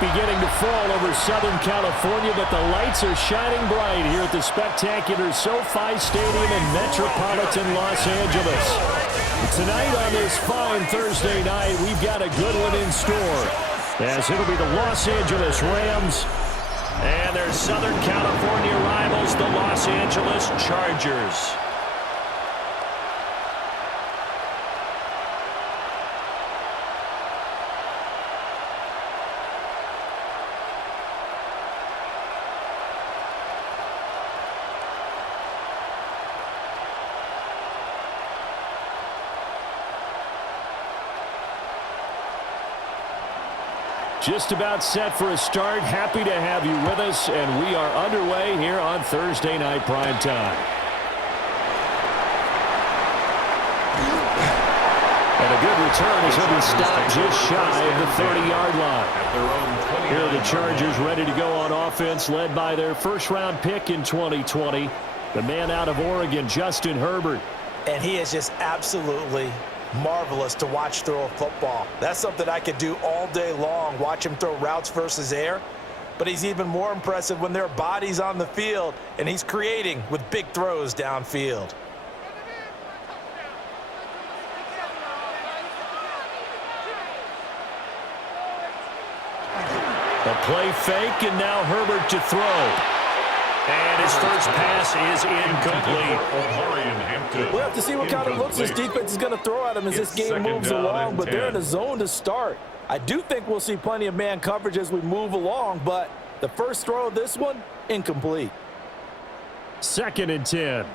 beginning to fall over Southern California, but the lights are shining bright here at the spectacular SoFi Stadium in metropolitan Los Angeles. Tonight on this fine Thursday night, we've got a good one in store, as it'll be the Los Angeles Rams and their Southern California rivals, the Los Angeles Chargers. Just about set for a start. Happy to have you with us, and we are underway here on Thursday Night Prime Time. And a good return as he'll be stopped just shy of the 30-yard line. Here are the Chargers ready to go on offense, led by their first-round pick in 2020, the man out of Oregon, Justin Herbert. And he is just absolutely marvelous to watch throw a football. That's something I could do all day long, watch him throw routes versus air. But he's even more impressive when there are bodies on the field, and he's creating with big throws downfield. A play fake, and now Herbert to throw. And his first pass is incomplete. We'll have to see what kind of looks this defense is going to throw at him as this game moves along, but they're in a zone to start. I do think we'll see plenty of man coverage as we move along, but the first throw of this one, incomplete. 2nd and 10.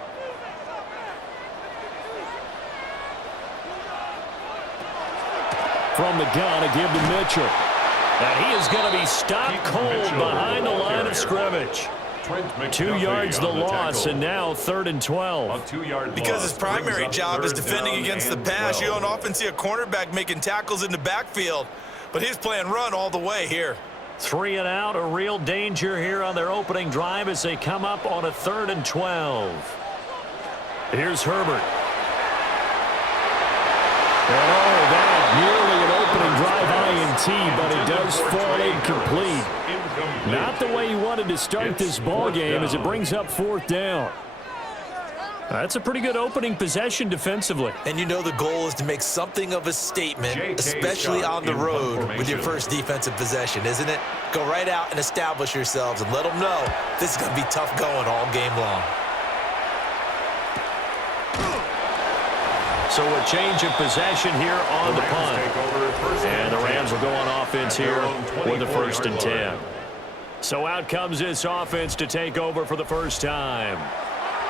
From the gun, a give to Mitchell. And he is going to be stopped cold behind the line of scrimmage. 2 yards the loss, and now 3rd and 12. Because his primary job is defending against the pass, you don't often see a cornerback making tackles in the backfield. But he's playing run all the way here. 3 and out, a real danger here on their opening drive as they come up on a 3rd and 12. Here's Herbert. And that nearly an opening drive INT, but it does fall incomplete. Not the way you wanted to start this ball game as it brings up 4th down. That's a pretty good opening possession defensively. And you know the goal is to make something of a statement, especially on the road with your first defensive possession, isn't it? Go right out and establish yourselves and let them know this is going to be tough going all game long. So a change of possession here on the punt. And the Rams will go on offense here with the 1st and 10. So out comes this offense to take over for the first time.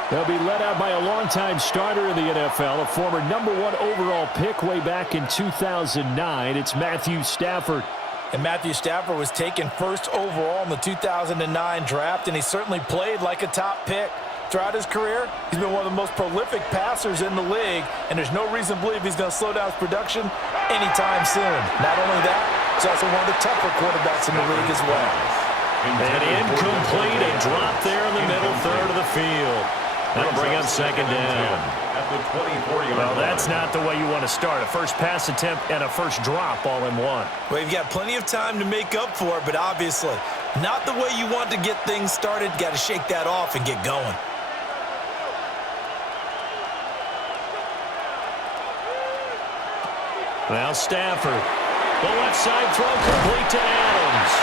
They'll be led out by a longtime starter in the NFL, a former #1 overall pick way back in 2009. It's Matthew Stafford. And Matthew Stafford was taken 1st overall in the 2009 draft, and he certainly played like a top pick. Throughout his career, he's been one of the most prolific passers in the league, and there's no reason to believe he's going to slow down his production anytime soon. Not only that, he's also one of the tougher quarterbacks in the league as well. And incomplete, a drop there in the middle third of the field. That'll bring up 2nd down. Well, that's not the way you want to start. A first pass attempt and a first drop all in one. Well, you've got plenty of time to make up for it, but obviously not the way you want to get things started. Got to shake that off and get going. Now Stafford. The left side throw complete to Adams.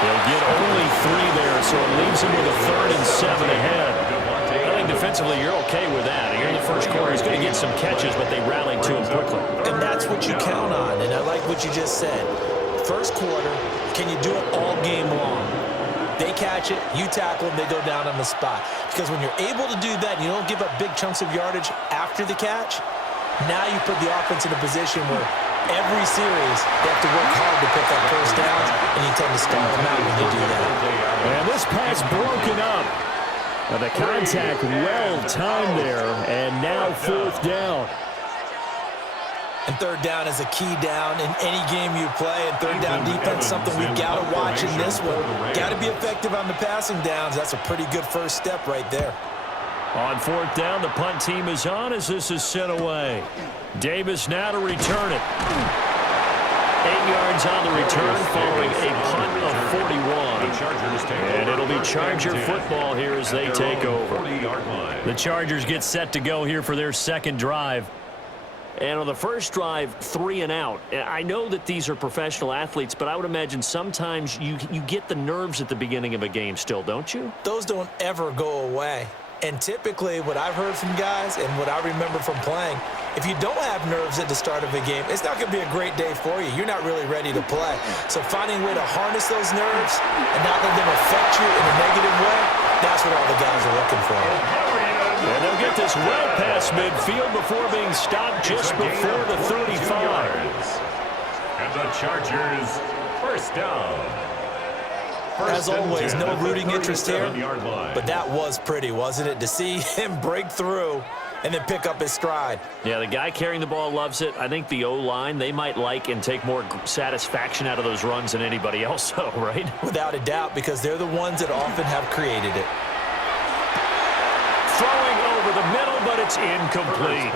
They'll get only 3 there, so it leaves him with a 3rd and 7 ahead. I think defensively you're okay with that. Here in the first quarter, he's going to get some catches, but they rallied to him quickly. And that's what you count on, and I like what you just said. First quarter, can you do it all game long? They catch it, you tackle them, they go down on the spot. Because when you're able to do that, and you don't give up big chunks of yardage after the catch, now you put the offense in a position where every series they have to work hard to pick up first downs, and you tend to stall them out when you do that. And this pass broken up. The contact well timed there, and now 4th down. And 3rd down is a key down in any game you play, and 3rd down defense, something we've got to watch in this one. Got to be effective on the passing downs. That's a pretty good first step right there. On 4th down, the punt team is on as this is sent away. Davis now to return it. 8 yards on the return following a punt of 41. And it'll be Charger football here as they take over. The Chargers get set to go here for their second drive. And on the first drive, 3 and out. I know that these are professional athletes, but I would imagine sometimes you get the nerves at the beginning of a game still, don't you? Those don't ever go away. And typically what I've heard from guys and what I remember from playing, if you don't have nerves at the start of a game, it's not going to be a great day for you. You're not really ready to play. So finding a way to harness those nerves and not let them affect you in a negative way, that's what all the guys are looking for. And they'll get this well past midfield before being stopped just before the 35. And the Chargers, first down. As always, no rooting interest here, but that was pretty, wasn't it? To see him break through and then pick up his stride. Yeah, the guy carrying the ball loves it. I think the O-line, they might like and take more satisfaction out of those runs than anybody else, though, right? Without a doubt, because they're the ones that often have created it. Throwing over the middle, but it's incomplete.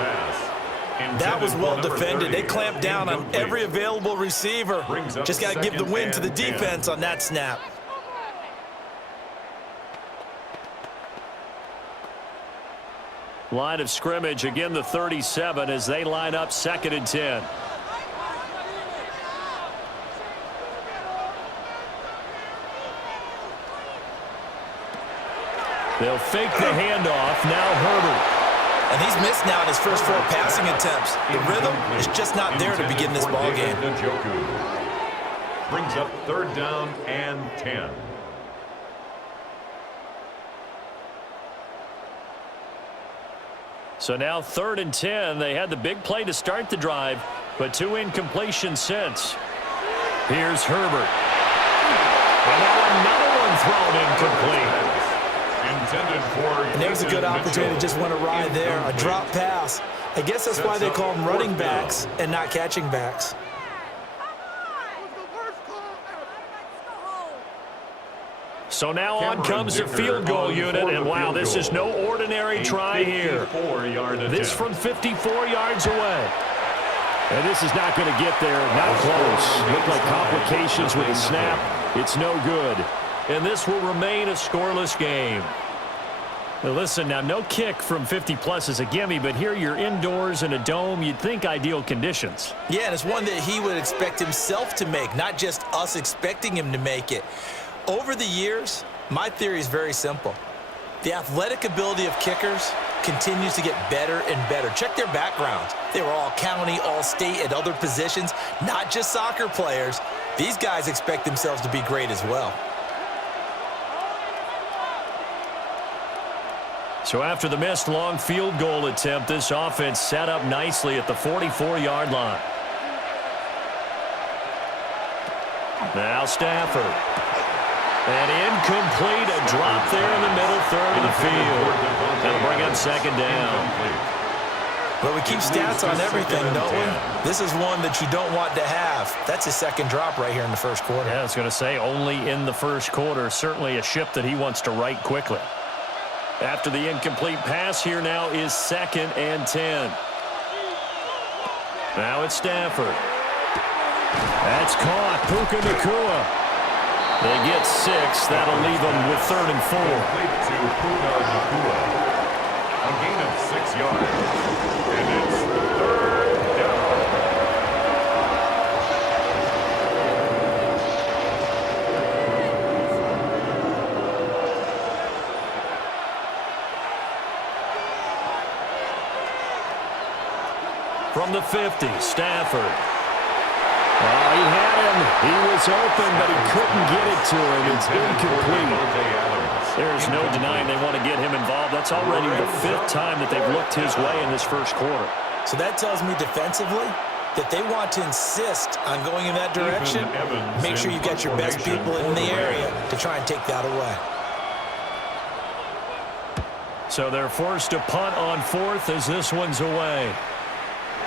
That was well defended. They clamped down on every available receiver. Just got to give the win to the defense on that snap. Line of scrimmage, again the 37 as they line up 2nd and 10. They'll fake the handoff. Now Herbert. And he's missed now in his first 4 passing attempts. The rhythm is just not there to begin this ball game. Brings up 3rd down and 10. So now 3rd and 10. They had the big play to start the drive, but 2 incompletions since. Here's Herbert. And now another one thrown incomplete. And there's a good opportunity to just went awry there. A drop pass. I guess that's why they call them running backs and not catching backs. So now on comes the field goal unit, and wow, this is no ordinary try here. This from 54 yards away. And this is not going to get there, not close. Look like complications with the snap. It's no good. And this will remain a scoreless game. Now listen, now no kick from 50-plus is a gimme, but here you're indoors in a dome. You'd think ideal conditions. Yeah, and it's one that he would expect himself to make, not just us expecting him to make it. Over the years, my theory is very simple. The athletic ability of kickers continues to get better and better. Check their backgrounds. They were all county, all state at other positions, not just soccer players. These guys expect themselves to be great as well. So after the missed long field goal attempt, this offense set up nicely at the 44-yard line. Now Stafford. And incomplete, a drop there in the middle third of the field. That'll bring up 2nd down. But we keep stats on everything, don't we? This is one that you don't want to have. That's his 2nd drop right here in the first quarter. Yeah, I was going to say only in the first quarter. Certainly a ship that he wants to right quickly. After the incomplete pass, here now is 2nd and 10. Now it's Stafford. That's caught. Puka Nacua. They get 6. That'll leave them with 3rd and 4. To Puka Nacua. A gain of 6 yards. And it's 3rd down. From the 50, Stafford. He had him. He was open, but he couldn't get it to him. It's incomplete. There's no denying they want to get him involved. That's already the 5th time that they've looked his way in this first quarter. So that tells me defensively that they want to insist on going in that direction. Make sure you got your best people in the area to try and take that away. So they're forced to punt on 4th as this one's away.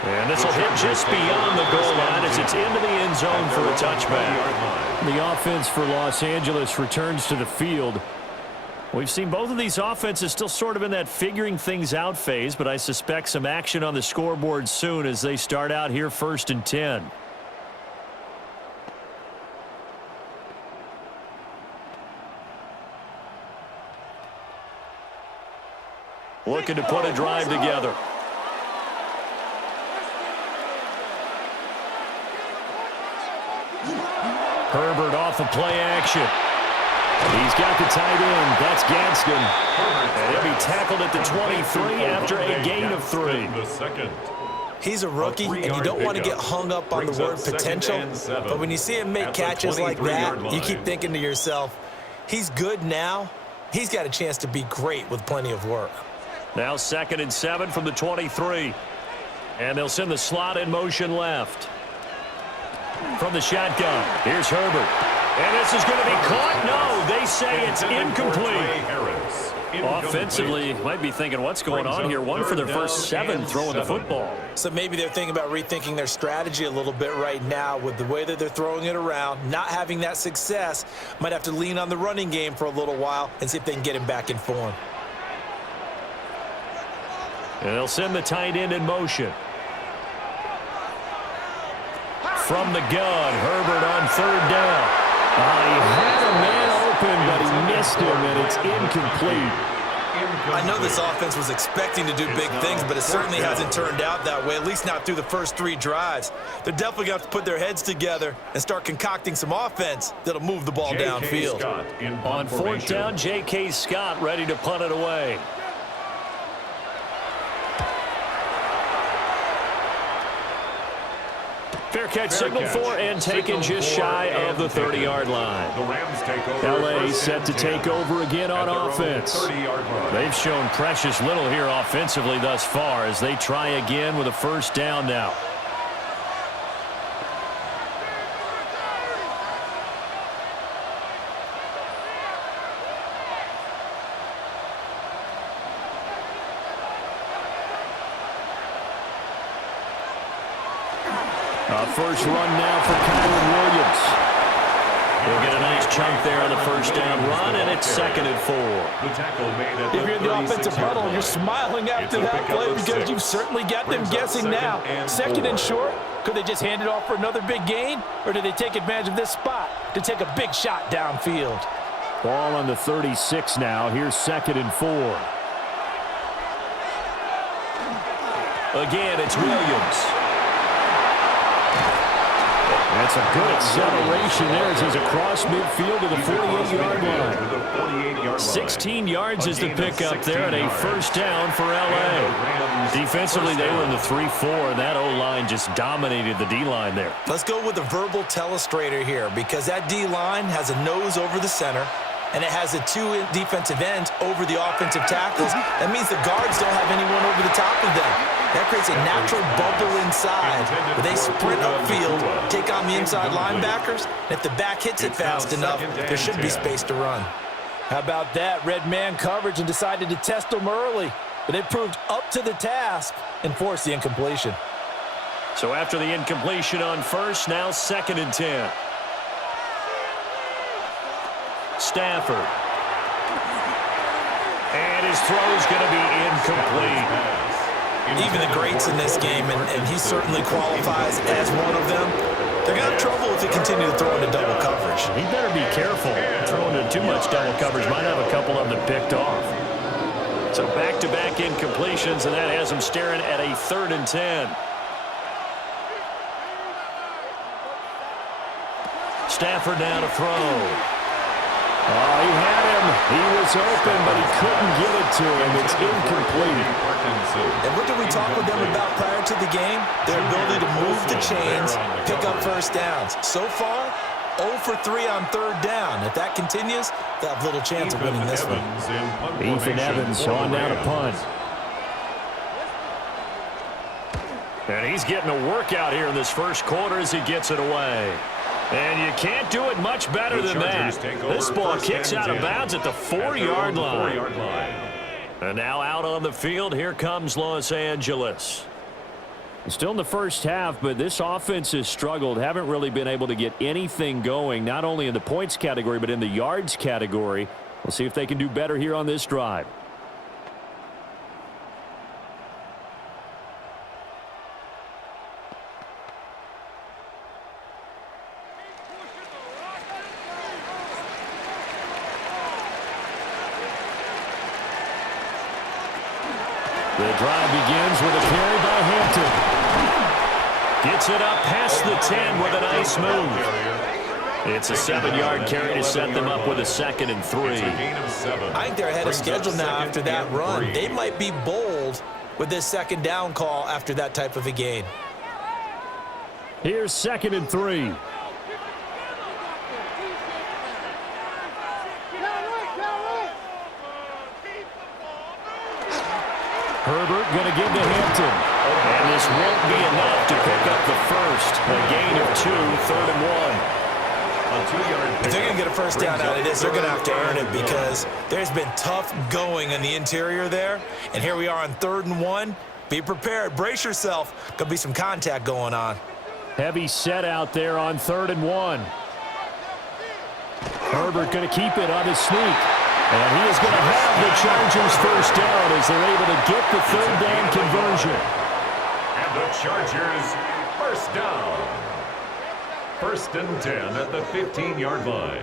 And this will hit just beyond the goal line as it's into the end zone for a touchback. The offense for Los Angeles returns to the field. We've seen both of these offenses still sort of in that figuring things out phase, but I suspect some action on the scoreboard soon as they start out here 1st and 10. looking to put a drive together. Herbert off of play action. He's got the tight end. That's Gadsden. And he'll be tackled at the 23 after a gain of 3. He's a rookie, and you don't want to get hung up on the word potential. But when you see him make catches like that, you keep thinking to yourself, he's good now. He's got a chance to be great with plenty of work. Now 2nd and 7 from the 23. And they'll send the slot in motion left. From the shotgun, here's Herbert. And this is going to be caught. No, they say it's incomplete. Offensively, you might be thinking, what's going on here? One for their first 7 throwing the football. So maybe they're thinking about rethinking their strategy a little bit right now with the way that they're throwing it around, not having that success. Might have to lean on the running game for a little while and see if they can get him back in form. And they'll send the tight end in motion. From the gun, Herbert on 3rd down. He had a man open, but he missed him, and it's incomplete. I know this offense was expecting to do big things, but it certainly hasn't turned out that way, at least not through the first 3 drives. They're definitely going to have to put their heads together and start concocting some offense that'll move the ball downfield. On 4th down, J.K. Scott ready to punt it away. Fair catch signaled for and taken just shy of the 30-yard line. L.A. set to take over again on offense. They've shown precious little here offensively thus far as they try again with a 1st down now. First run now for Kyron Williams. We'll get a nice chunk there on the 1st down run, and it's 2nd and 4. If you're in the offensive huddle, you're smiling after that play because you've certainly got them guessing now. 2nd and short, could they just hand it off for another big gain, or do they take advantage of this spot to take a big shot downfield? Ball on the 36 now. Here's 2nd and 4. Again, it's Williams. That's a good acceleration there as he's across midfield to the 48-yard line. 16 yards is the pickup there and a 1st down for L.A. Defensively, they were in the 3-4, and that O-line just dominated the D-line there. Let's go with a verbal telestrator here because that D-line has a nose over the center, and it has the 2 defensive ends over the offensive tackles. That means the guards don't have anyone over the top of them. That creates a natural bubble inside where they sprint upfield, take on the inside linebackers, and if the back hits it fast enough, there should be space to run. How about that? Red man coverage and decided to test them early, but they proved up to the task and forced the incompletion. So after the incompletion on 1st, now 2nd and 10. Stafford. And his throw's going to be incomplete. Even the greats in this game, and he certainly qualifies as one of them, they're going to have trouble if they continue to throw into double coverage. He better be careful. Throwing into too much double coverage might have a couple of them picked off. So back-to-back incompletions, and that has him staring at a 3rd and 10. Stafford now to throw. He had him. He was open, but he couldn't get it to him. It's incomplete. And what did we talk with them about prior to the game? Their ability to move the chains, pick up 1st downs. So far, 0 for 3 on 3rd down. If that continues, they'll have little chance of winning this one. Ethan Evans on now to punt. And he's getting a workout here in this 1st quarter as he gets it away. And you can't do it much better than that. This ball kicks out of bounds at the 4-yard line. And now out on the field, here comes Los Angeles. Still in the 1st half, but this offense has struggled. Haven't really been able to get anything going, not only in the points category, but in the yards category. We'll see if they can do better here on this drive. The drive begins with a carry by Hampton. Gets it up past the 10 with a nice move. It's a 7-yard carry to set them up with a 2nd and 3. I think they're ahead of schedule now after that run. They might be bold with this 2nd down call after that type of a gain. Here's 2nd and 3. Herbert going to give to Hampton. And this won't be enough to pick up the first. A gain of 2, 3rd and 1. If they're going to get a first down out of this, they're going to have to earn it because there's been tough going in the interior there. And here we are on 3rd and 1. Be prepared. Brace yourself. Could be some contact going on. Heavy set out there on 3rd and 1. Herbert going to keep it on his sneak. And he is going to have the Chargers first down as they're able to get the 3rd down conversion. And the Chargers first down. 1st and 10 at the 15-yard line.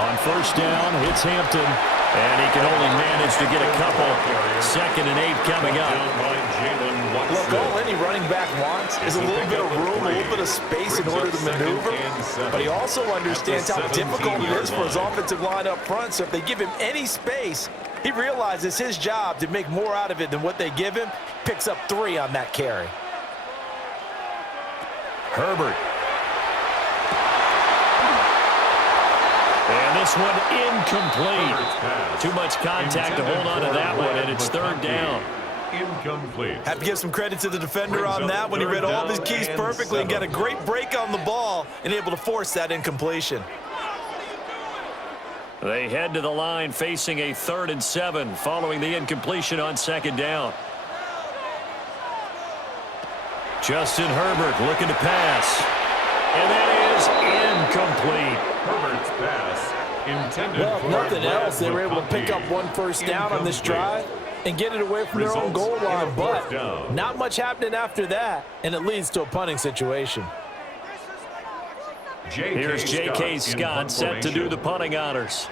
On 1st down, it's Hampton. And he can only manage to get a couple. 2nd and 8 coming up. Look, all any running back wants is a little bit of room, a little bit of space in order to maneuver. But he also understands how difficult it is for his offensive line up front. So if they give him any space, he realizes his job to make more out of it than what they give him. Picks up 3 on that carry. Herbert. And this one incomplete. Too much contact to hold on to that one, and it's 3rd down. Incomplete. Have to give some credit to the defender on that when he read all of his keys perfectly and got a great break on the ball and able to force that incompletion. They head to the line facing a 3rd and 7 following the incompletion on 2nd down. Justin Herbert looking to pass. And that is incomplete. Herbert's pass intended Well, for nothing else. They were able to Pumphrey. pick up 1 first down on this drive and get it away from their own goal line. But not much happening after that, and it leads to a punting situation. Here's J.K. Scott set to do the punting honors.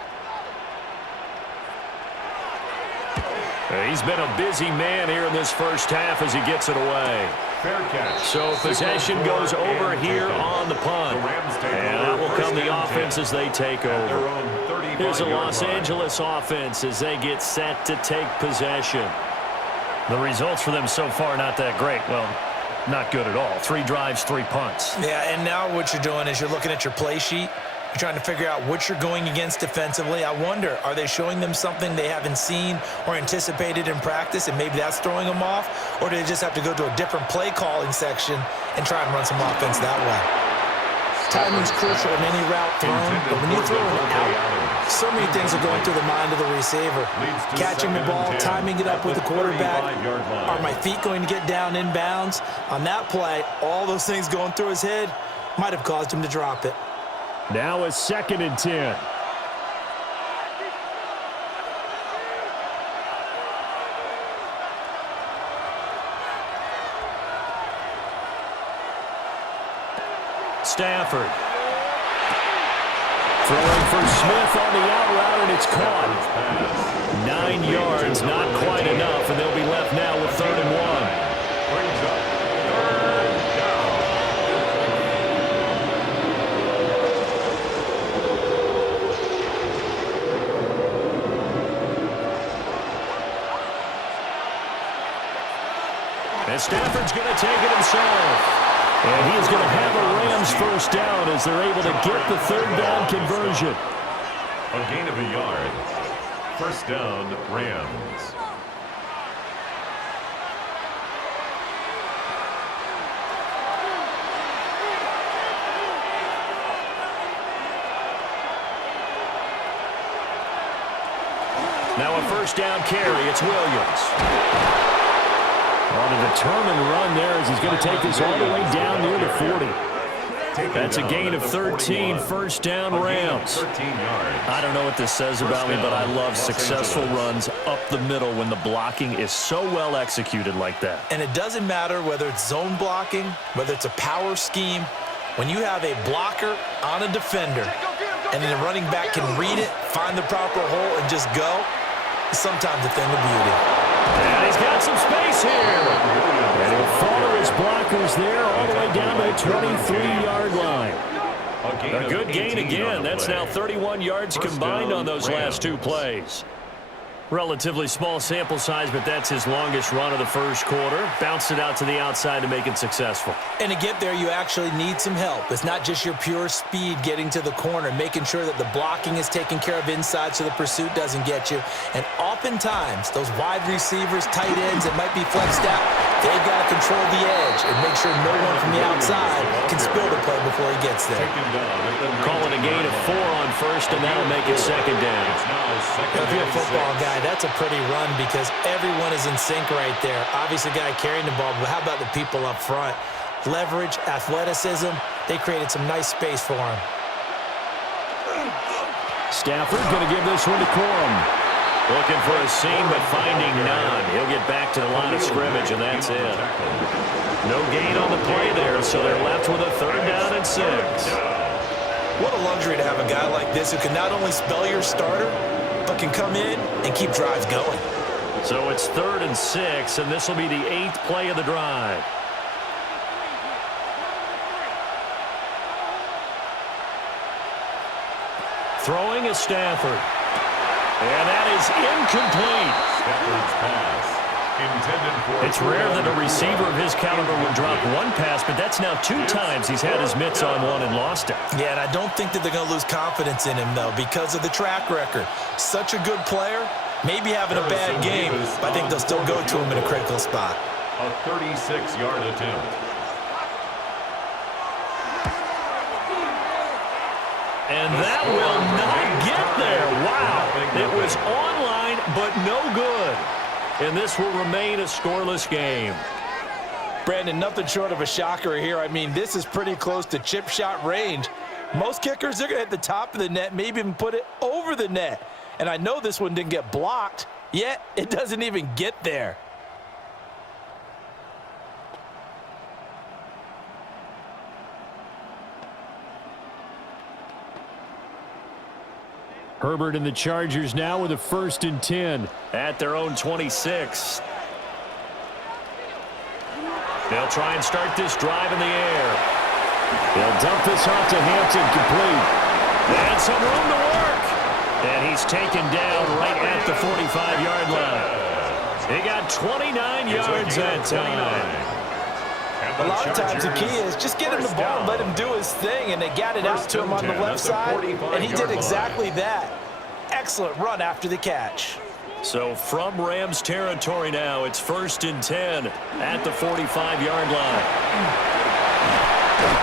He's been a busy man here in this first half as he gets it away. Fair catch. So possession goes over here on the punt. And that will come the offense as they take over. Here's the Los Angeles offense as they get set to take possession. The results for them so far not that great. Well, not good at all. 3 drives, 3 punts. Yeah, and now what you're doing is you're looking at your play sheet. You're trying to figure out what you're going against defensively. I wonder, are they showing them something they haven't seen or anticipated in practice, and maybe that's throwing them off? Or do they just have to go to a different play calling section and try and run some offense that way? Timing's crucial in any route thrown, but when you throw an out, so many things are going through the mind of the receiver. Catching the ball, timing it up with the quarterback. Are my feet going to get down in bounds? On that play, all those things going through his head might have caused him to drop it. Now a 2nd and 10. Stafford. Throwing for Smith on the out route, and it's caught. 9 yards, not quite enough, and they'll be left now with 3rd and 1. Brings up 3rd down. And Stafford's going to take it himself. And he is going to have a Rams first down as they're able to get the 3rd down conversion. A gain of a yard. 1st down, Rams. Now a first down carry. It's Williams. On a determined run there as he's going to take this all the way down near the 40. That's a gain of 13, first down Rams. I don't know what this says about me, but I love successful runs up the middle when the blocking is so well executed like that. And it doesn't matter whether it's zone blocking, whether it's a power scheme. When you have a blocker on a defender, and then the running back can read it, find the proper hole, and just go, it's sometimes a thing of beauty. And he's got some space here. And he'll follow his blockers there all the way down to the 23-yard line. A good gain again. That's now 31 yards combined on those last two plays. Relatively small sample size, but that's his longest run of the first quarter. Bounced it out to the outside to make it successful. And to get there, you actually need some help. It's not just your pure speed getting to the corner, making sure that the blocking is taken care of inside so the pursuit doesn't get you. And oftentimes, those wide receivers, tight ends that might be flexed out, they've got to control the edge and make sure no one from the outside can spill the play before he gets there. Call it a gain of 4 on first, and that'll make it second down. If you're a football guy, that's a pretty run because everyone is in sync right there. Obviously, the guy carrying the ball, but how about the people up front? Leverage, athleticism, they created some nice space for him. Stafford going to give this one to Corum. Looking for a seam, but finding none. He'll get back to the line of scrimmage, and that's it. No gain on the play there, so they're left with a 3rd down and 6. What a luxury to have a guy like this who can not only spell your starter, but can come in and keep drives going. So it's 3rd and 6, and this will be the 8th play of the drive. Throwing is Stafford. And that is incomplete. Stafford's pass intended for it's rare that a receiver of his caliber would drop one pass, but that's now 2 times he's had his mitts on one and lost it. Yeah, and I don't think that they're going to lose confidence in him, though, because of the track record. Such a good player, maybe having a bad game, but I think they'll still go to him in a critical spot. a 36-yard attempt. And that will not get there. Wow. It was online, but no good. And this will remain a scoreless game. Brandon, nothing short of a shocker here. I mean, this is pretty close to chip shot range. Most kickers, they're going to hit the top of the net, maybe even put it over the net. And I know this one didn't get blocked, yet it doesn't even get there. Herbert and the Chargers now with a 1st and 10 at their own 26. They'll try and start this drive in the air. They'll dump this off to Hampton, complete. And some room to work. And he's taken down right at the 45-yard line. He got 29 yards that time. A lot of times the key is just get him the ball and let him do his thing, and they got it out to him on the left side, and he did exactly that. Excellent run after the catch. So from Rams territory now, it's 1st and 10 at the 45-yard line.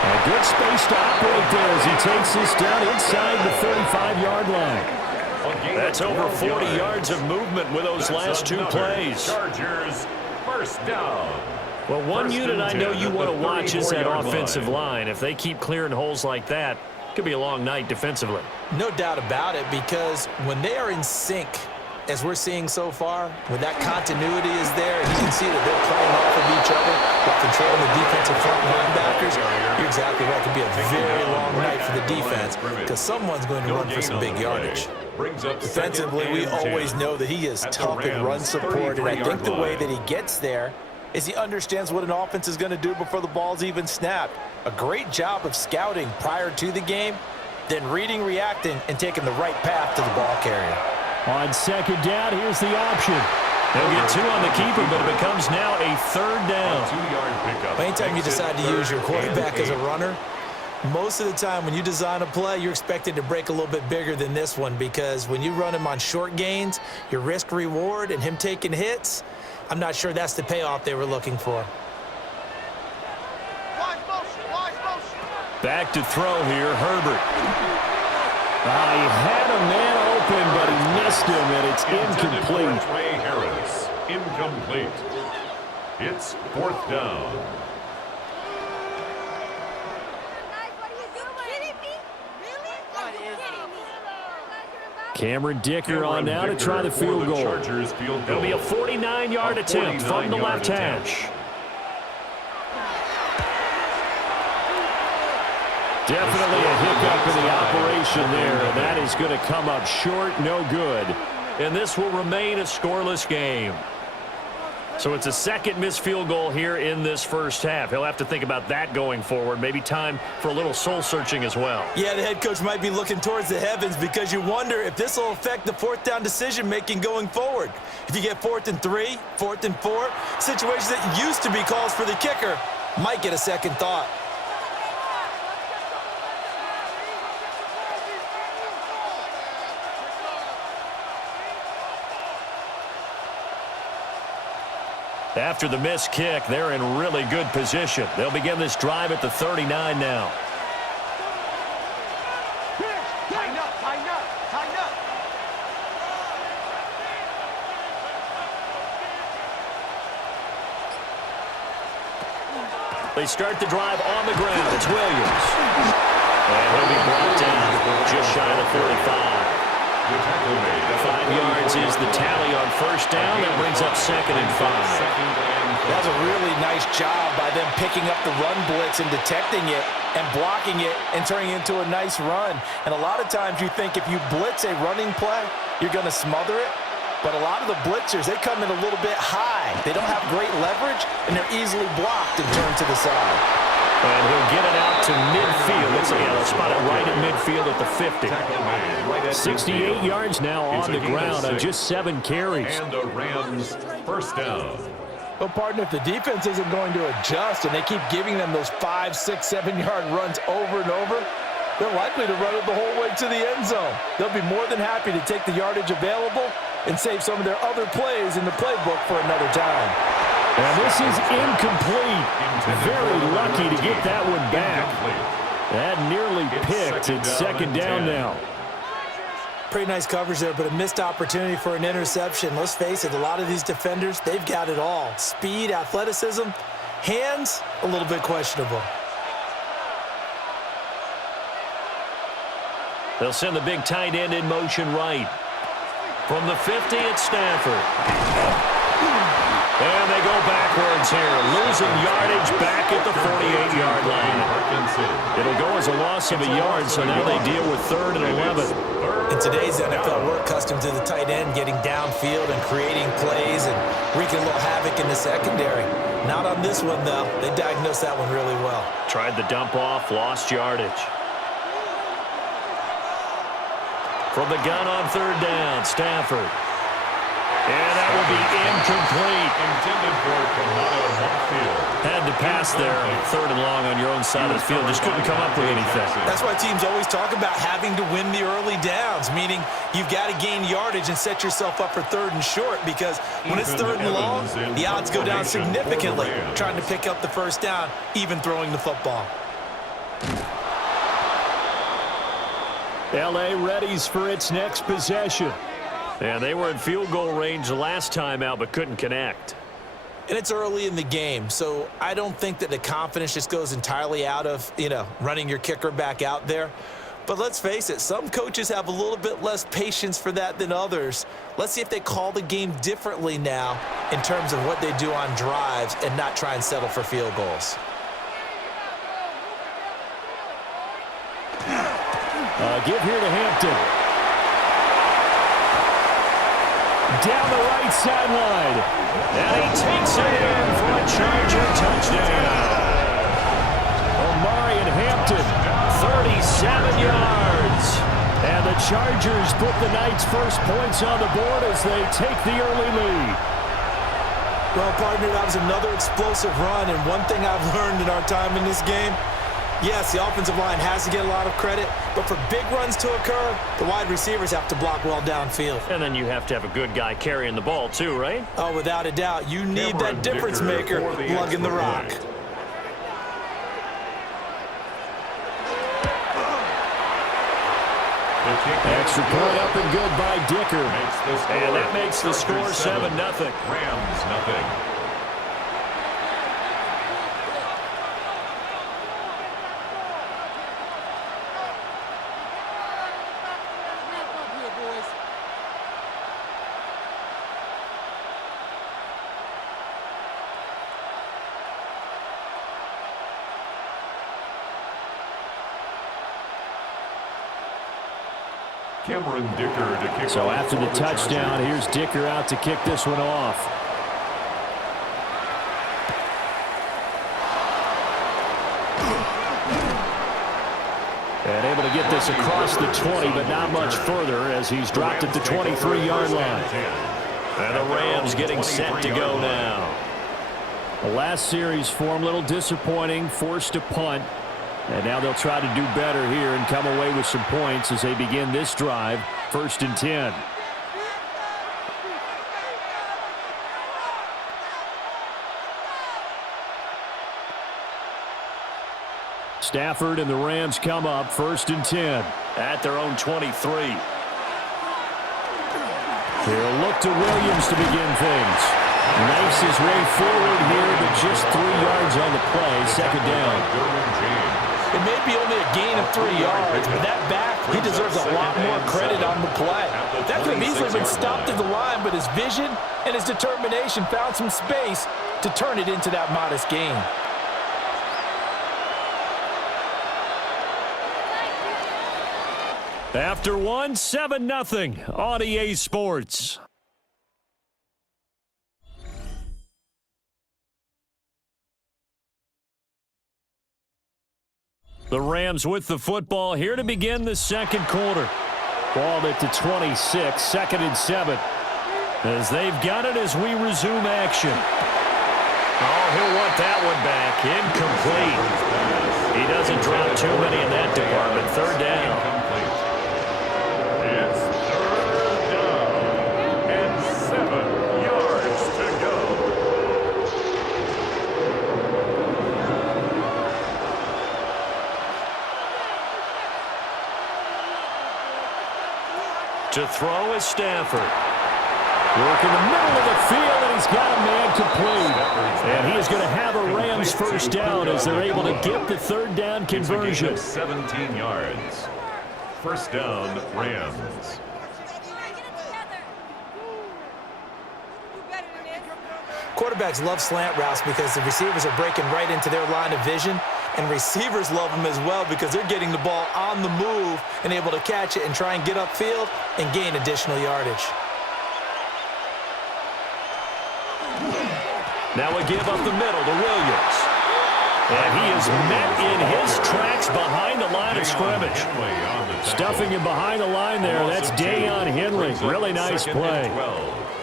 A good space to operate there as he takes this down inside the 35-yard line. That's over 40 yards of movement with those last 2 plays. Chargers, 1st down. Well, one unit I know you want to watch is that offensive line. If they keep clearing holes like that, it could be a long night defensively. No doubt about it, because when they are in sync, as we're seeing so far, when that continuity is there, and you can see that they're playing off of each other while controlling the defensive front linebackers, you're exactly right. It could be a very long night for the defense because someone's going to run for some big yardage. Defensively, we always know that he is tough in run support, and I think the way that he gets there is he understands what an offense is going to do before the ball's even snapped. A great job of scouting prior to the game, then reading, reacting, and taking the right path to the ball carrier. On 2nd down, here's the option. They'll get 2 on the keeper, but it becomes now a 3rd down. 2-yard pickup. Anytime you decide to use your quarterback as a runner, most of the time when you design a play, you're expected to break a little bit bigger than this one, because when you run him on short gains, your risk-reward and him taking hits, I'm not sure that's the payoff they were looking for. Back to throw here, Herbert. He had a man open, but he missed him, and it's incomplete. Ray Harris, incomplete. It's 4th down. Cameron Dicker on now to try the field goal. It'll be a 49-yard attempt from the left hash. Definitely a hiccup in the operation there, and that is going to come up short, no good. And this will remain a scoreless game. So it's a second missed field goal here in this first half. He'll have to think about that going forward. Maybe time for a little soul-searching as well. Yeah, the head coach might be looking towards the heavens because you wonder if this will affect the fourth down decision-making going forward. If you get 4th and 3, 4th and 4, situations that used to be calls for the kicker might get a second thought. After the missed kick, they're in really good position. They'll begin this drive at the 39 now. Tighten up, tighten up, tighten up. They start the drive on the ground. It's Williams. And he'll be brought down just shy of the 45. 5 yards is the tally on first down. That brings up 2nd and 5. That's a really nice job by them picking up the run blitz and detecting it and blocking it and turning it into a nice run. And a lot of times you think if you blitz a running play, you're going to smother it. But a lot of the blitzers, they come in a little bit high. They don't have great leverage, and they're easily blocked and turned to the side. And he'll get it out to midfield. Looks like he'll spot it right at midfield at the 50. 68 yards now on the ground on just 7 carries. And the Rams first down. Well, partner, if the defense isn't going to adjust and they keep giving them those 5, 6, 7-yard runs over and over, they're likely to run it the whole way to the end zone. They'll be more than happy to take the yardage available and save some of their other plays in the playbook for another time. And this is incomplete. Very lucky to get that one back. That nearly picked. It's 2nd down now. Pretty nice coverage there, but a missed opportunity for an interception. Let's face it, a lot of these defenders, they've got it all. Speed, athleticism, hands, a little bit questionable. They'll send the big tight end in motion right. From the 50, it's Stafford. And they go backwards here, losing yardage back at the 48-yard line. It'll go as a loss of a yard, so now they deal with 3rd and 11. In today's NFL, we're accustomed to the tight end getting downfield and creating plays and wreaking a little havoc in the secondary. Not on this one, though. They diagnosed that one really well. Tried the dump off, lost yardage. From the gun on 3rd down, Stafford. And that will be incomplete. Intended for Kamada. Had to pass there, 3rd and long on your own side of the field. Just couldn't come up with anything. That's why teams always talk about having to win the early downs, meaning you've got to gain yardage and set yourself up for 3rd and short, because when it's 3rd and long, the odds go down significantly trying to pick up the first down, even throwing the football. L.A. readies for its next possession. And they were in field goal range the last time out, but couldn't connect. And it's early in the game, so I don't think that the confidence just goes entirely out of, running your kicker back out there. But let's face it, some coaches have a little bit less patience for that than others. Let's see if they call the game differently now in terms of what they do on drives and not try and settle for field goals. Give here to Hampton. Down the right sideline. And he takes it in for a Charger touchdown. Omari and Hampton, 37 yards. And the Chargers put the Knights' first points on the board as they take the early lead. Well, partner, that was another explosive run, and one thing I've learned in our time in this game, yes, the offensive line has to get a lot of credit, but for big runs to occur, the wide receivers have to block well downfield. And then you have to have a good guy carrying the ball too, right? Oh, without a doubt. You need that difference maker lugging the rock. Extra point up and good by Dicker. And that makes the score 7-0. Rams, nothing. Cameron Dicker to kick So off after the touchdown, here's Dicker out to kick this one off. And able to get this across the 20, but not much further as he's dropped at the 23-yard line. And the Rams getting set to go now. The last series for him, a little disappointing, forced a punt. And now they'll try to do better here and come away with some points as they begin this drive, 1st and 10. Stafford and the Rams come up, 1st and 10 at their own 23. He'll look to Williams to begin things. Knifes his way forward here, but just 3 yards on the play, 2nd down. It may be only a gain of 3 yards, but that back, he deserves a lot more credit on the play. That could have easily been stopped at the line, but his vision and his determination found some space to turn it into that modest gain. After one, 7-0 on EA Sports. The Rams with the football here to begin the 2nd quarter. Ball at the 26, 2nd and 7. As they've got it as we resume action. Oh, he'll want that one back. Incomplete. He doesn't drop too many in that department. 3rd down. It's 3rd down and 7 yards to go. To throw is Stafford. Work in the middle of the field, and he's got a man complete. And he is going to have a Rams 1st down as they're able to get the 3rd down conversion. 17 yards. 1st down, Rams. Quarterbacks love slant routes because the receivers are breaking right into their line of vision, and receivers love them as well because they're getting the ball on the move and able to catch it and try and get upfield and gain additional yardage. Now a give up the middle to Williams. And he is met in his tracks behind the line of scrimmage. Stuffing him behind the line there. That's Deion Henley. Really nice play.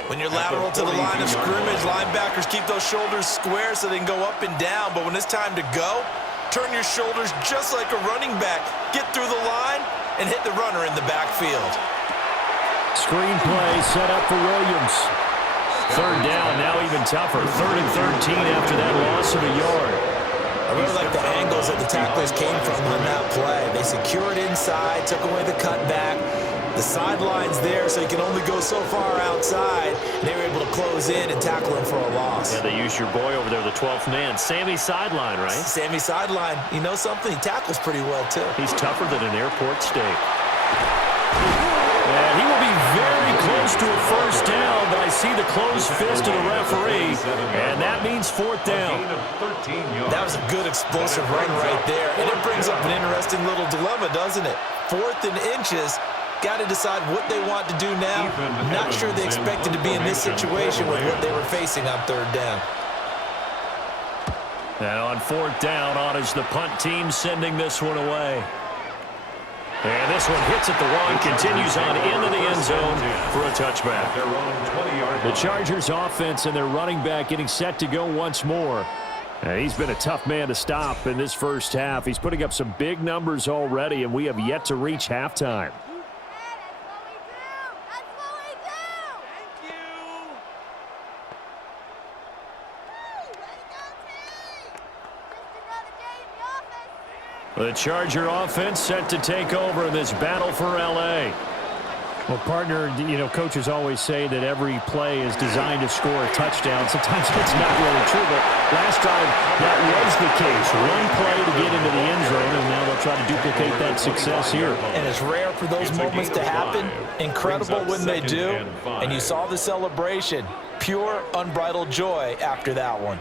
When you're lateral to the line of scrimmage, linebackers keep those shoulders square so they can go up and down. But when it's time to go, turn your shoulders just like a running back. Get through the line and hit the runner in the backfield. Screen play set up for Williams. 3rd down, now even tougher. 3rd and 13 after that loss of a yard. I really like the angles that the tacklers came from on that play. They secured inside, took away the cutback. The sideline's there, so you can only go so far outside. And they were able to close in and tackle him for a loss. Yeah, they used your boy over there, the 12th man. Sammy Sideline, right? Sammy Sideline. You know something? He tackles pretty well, too. He's tougher than an airport steak. And he will be very close to a 1st down, but I see the closed fist of the referee, and that means 4th down. That was a good explosive run right there, and it brings up an interesting little dilemma, doesn't it? 4th and inches, got to decide what they want to do now. Not sure they expected to be in this situation with what they were facing on 3rd down. And on 4th down, on is the punt team sending this one away. And this one hits at the 1, continues on into the end zone for a touchback. The Chargers offense and their running back getting set to go once more. And he's been a tough man to stop in this 1st half. He's putting up some big numbers already, and we have yet to reach halftime. The Charger offense set to take over in this battle for L.A. Well, partner, you know, coaches always say that every play is designed to score a touchdown. Sometimes it's not really true, but last drive, that was the case. One play to get into the end zone, and now they'll try to duplicate that success here. And it's rare for those moments to happen. Incredible when they do. And you saw the celebration. Pure, unbridled joy after that one.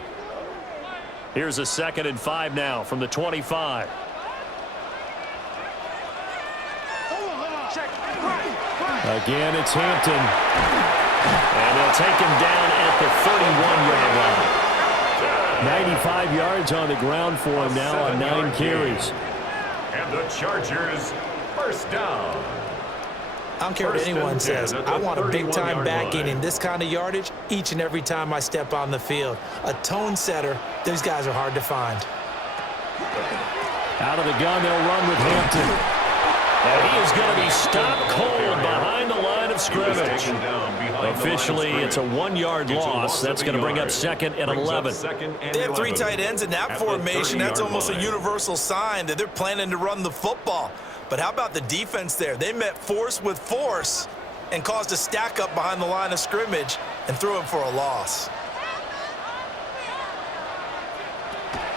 Here's a 2nd and 5 now from the 25. Check. Again, it's Hampton. And they'll take him down at the 31-yard line. 95 yards on the ground for him now on 9 carries. And the Chargers, first down. I don't care what anyone says. I want a big-time backing in this kind of yardage each and every time I step on the field. A tone setter, these guys are hard to find. Out of the gun, they'll run with Hampton. And he is going to be stopped cold behind the line of scrimmage. Officially, it's a 1-yard loss. That's going to bring up 2nd and 11. They have 3 tight ends in that formation. That's almost a universal sign that they're planning to run the football. But how about the defense there? They met force with force and caused a stack up behind the line of scrimmage and threw him for a loss.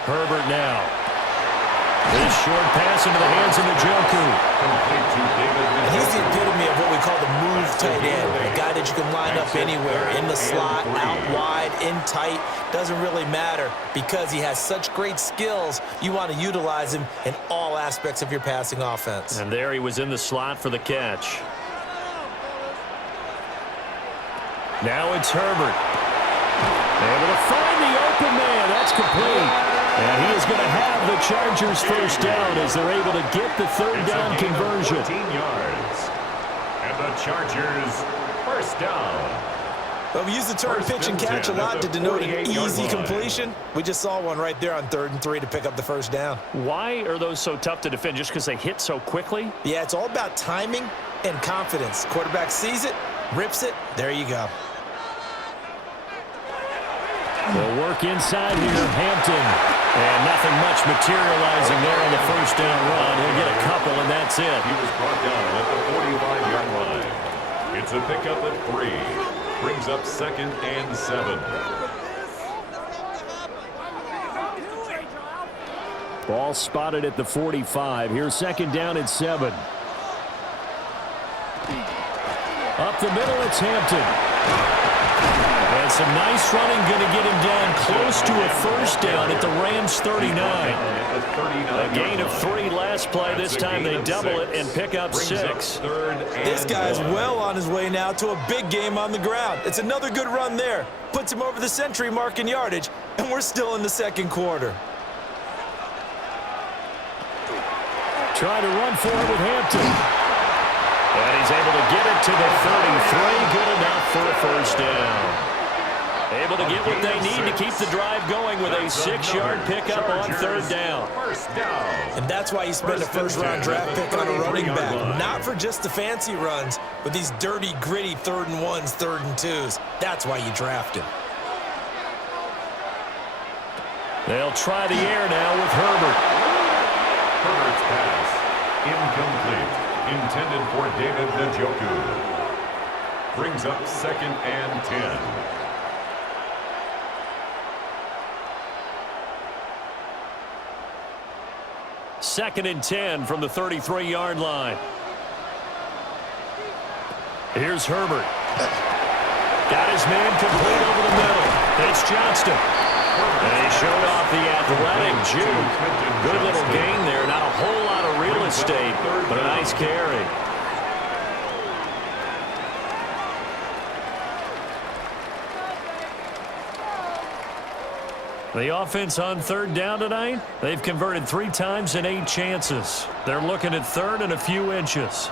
Herbert now. This short pass into the hands of Njoku. He's the epitome of what we call the move tight end. A guy that you can line up anywhere, in the slot, out wide, in tight. Doesn't really matter because he has such great skills. You want to utilize him in all aspects of your passing offense. And there he was in the slot for the catch. Now it's Herbert. Able to find the open man. That's complete. And he is going to have the Chargers first down as they're able to get the 3rd down conversion. 14 yards. And the Chargers, first down. Well, we use the term pitch and catch a lot to denote an easy completion. We just saw one right there on 3rd and 3 to pick up the first down. Why are those so tough to defend? Just because they hit so quickly? Yeah, it's all about timing and confidence. Quarterback sees it, rips it, there you go. They'll work inside here, Hampton. And nothing much materializing there on the first down run. He'll get a couple, and that's it. He was brought down at the 45-yard line. It's a pickup at 3. Brings up 2nd and 7. Ball spotted at the 45. Here's 2nd down and 7. Up the middle, it's Hampton. And some nice running, going to get him down close to a first down at the Rams 39. A gain of 3 last play. This time they double it and pick up 6. This guy's well on his way now to a big game on the ground. It's another good run there. Puts him over the century mark in yardage, and we're still in the 2nd quarter. Trying to run for it with Hampton. And he's able to get it to the 33. Good enough for a first down. Able to get what they need to keep the drive going with a 6-yard pickup on 3rd down. And that's why you spend a first-round draft pick on a running back. Not for just the fancy runs, but these dirty, gritty 3rd and 1s, 3rd and 2s. That's why you draft him. They'll try the air now with Herbert. Herbert's pass, incomplete. Intended for David Njoku. Brings up 2nd and 10. Second and 10 from the 33-yard line. Here's Herbert. Got his man complete over the middle. It's Johnston. And he showed off the athletic juke. Good little gain there. Not a whole lot of real estate, but a nice carry. The offense on 3rd down tonight, they've converted 3 times in 8 chances. They're looking at 3rd and a few inches.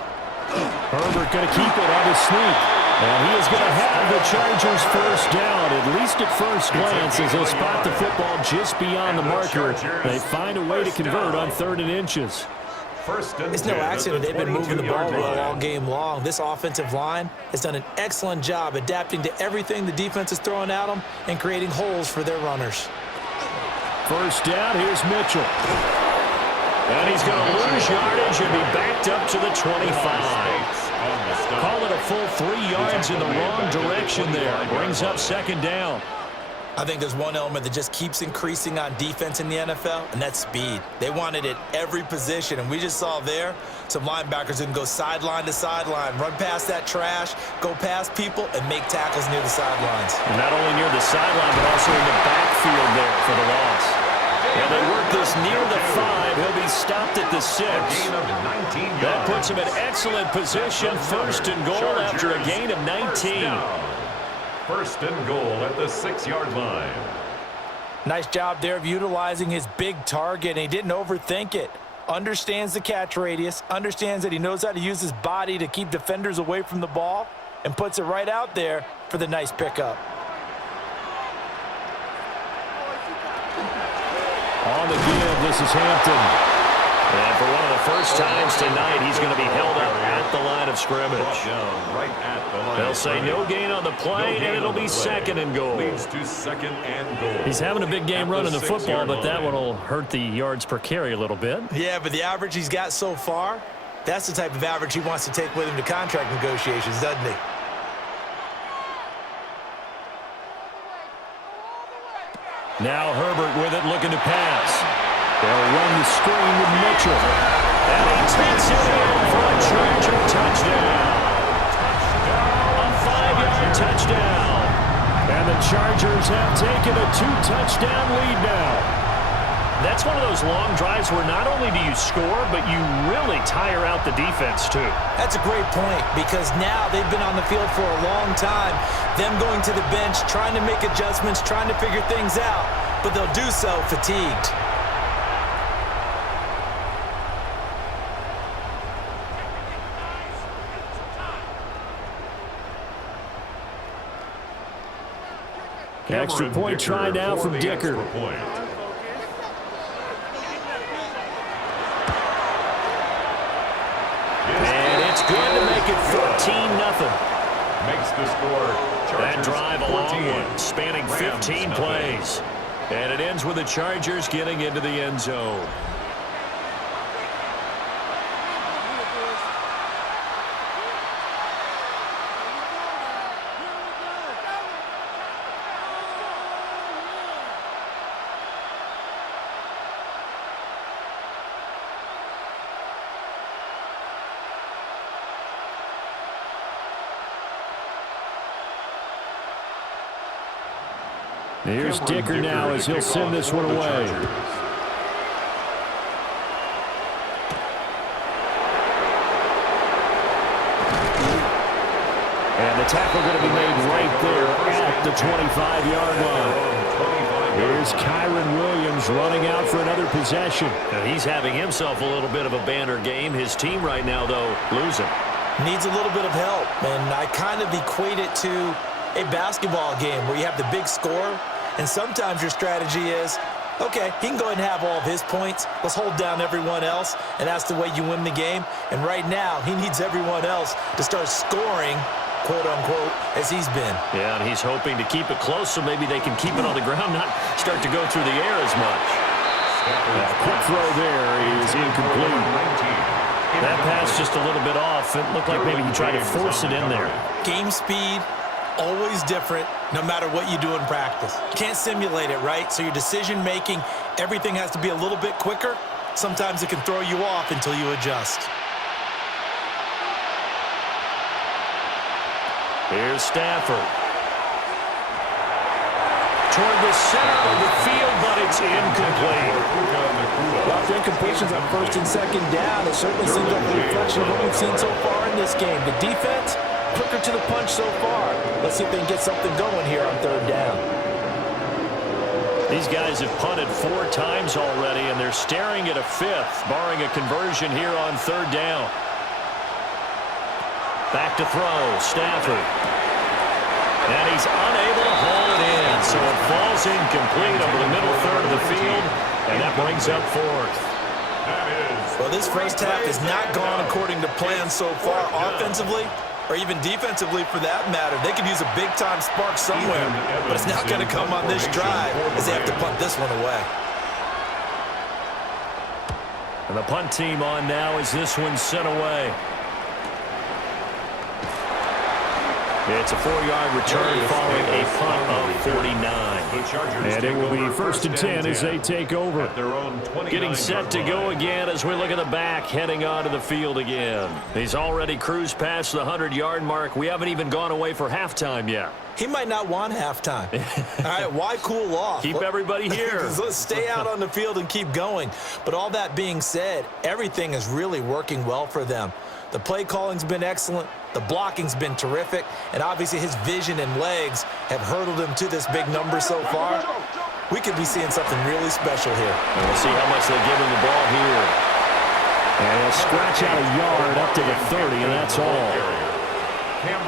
Herbert going to keep it on his sneak. And he is going to have the Chargers first down, at least at first glance, as they'll spot the football just beyond the marker. They find a way to convert on 3rd and inches. It's no accident they've been moving the ball well all game long. This offensive line has done an excellent job adapting to everything the defense is throwing at them and creating holes for their runners. First down, here's Mitchell. And he's going to lose yardage and be backed up to the 25. Call it a full 3 yards in the wrong direction there. Brings up 2nd down. I think there's one element that just keeps increasing on defense in the NFL, and that's speed. They want it at every position, and we just saw there some linebackers who can go sideline to sideline, run past that trash, go past people, and make tackles near the sidelines. And not only near the sideline, but also in the backfield there for the loss. And they work this near the 5. He'll be stopped at the 6. That puts him in excellent position. First and goal after a gain of 19. First and goal at the 6-yard line. Nice job there of utilizing his big target. And he didn't overthink it. Understands the catch radius. Understands that he knows how to use his body to keep defenders away from the ball. And puts it right out there for the nice pickup. On the give, this is Hampton. And for one of the first times tonight, he's going to be held up at the line of scrimmage. They'll say no gain on the play, and it'll be second and goal. Leads to second and goal. He's having a big game running the football, but that one will hurt the yards per carry a little bit. Yeah, but the average he's got so far, that's the type of average he wants to take with him to contract negotiations, doesn't he? Now Herbert with it, looking to pass. They'll run the screen with Mitchell. And he takes it in for a Charger touchdown. A 5-yard touchdown. And the Chargers have taken a 2-touchdown lead now. That's one of those long drives where not only do you score, but you really tire out the defense too. That's a great point because now they've been on the field for a long time. Them going to the bench, trying to make adjustments, trying to figure things out, but they'll do so fatigued. Extra point try now from Dicker. And it's good to make it 14-0. Makes the score. That drive a long one, spanning 15 plays. And it ends with the Chargers getting into the end zone. Here's Dicker now as he'll send this one away. And the tackle going to be made right there at the 25-yard line. Here's Kyron Williams running out for another possession. Now he's having himself a little bit of a banner game. His team right now, though, losing. Needs a little bit of help, and I kind of equate it to a basketball game where you have the big score, and sometimes your strategy is, okay, he can go ahead and have all of his points. Let's hold down everyone else, and that's the way you win the game. And right now, he needs everyone else to start scoring, quote-unquote, as he's been. Yeah, and he's hoping to keep it close so maybe they can keep it on the ground, not start to go through the air as much. That quick throw there is incomplete. That pass just a little bit off. It looked like maybe he tried to force it in there. Game speed, always different, no matter what you do in practice. You can't simulate it, right? So your decision-making, everything has to be a little bit quicker. Sometimes it can throw you off until you adjust. Here's Stafford. Toward the center of the field, but it's incomplete. Well, the incompletions on first and second down, it certainly seems like a reflection of what we've seen so far in this game. The defense, quicker to the punch so far. Let's see if they can get something going here on third down. These guys have punted 4 times already, and they're staring at a 5th, barring a conversion here on third down. Back to throw, Stafford. And he's unable to haul it in, so it falls incomplete over the middle third of the field, and that brings up 4th. Well, this first half has not gone according to plan so far offensively, or even defensively for that matter. They could use a big-time spark somewhere, but it's not going to come on this drive as they have to punt this one away. And the punt team on now as this one's sent away. It's a 4-yard return following a punt of 49. And it will be 1st and 10 as they take over. Getting set to go again as we look at the back heading onto the field again. He's already cruised past the 100-yard mark. We haven't even gone away for halftime yet. He might not want halftime. All right, why cool off? Keep everybody here. Let's stay out on the field and keep going. But all that being said, everything is really working well for them. The play calling's been excellent. The blocking's been terrific. And obviously his vision and legs have hurdled him to this big number so far. We could be seeing something really special here. And we'll see how much they give him the ball here. And he'll scratch out a yard up to the 30, and that's all.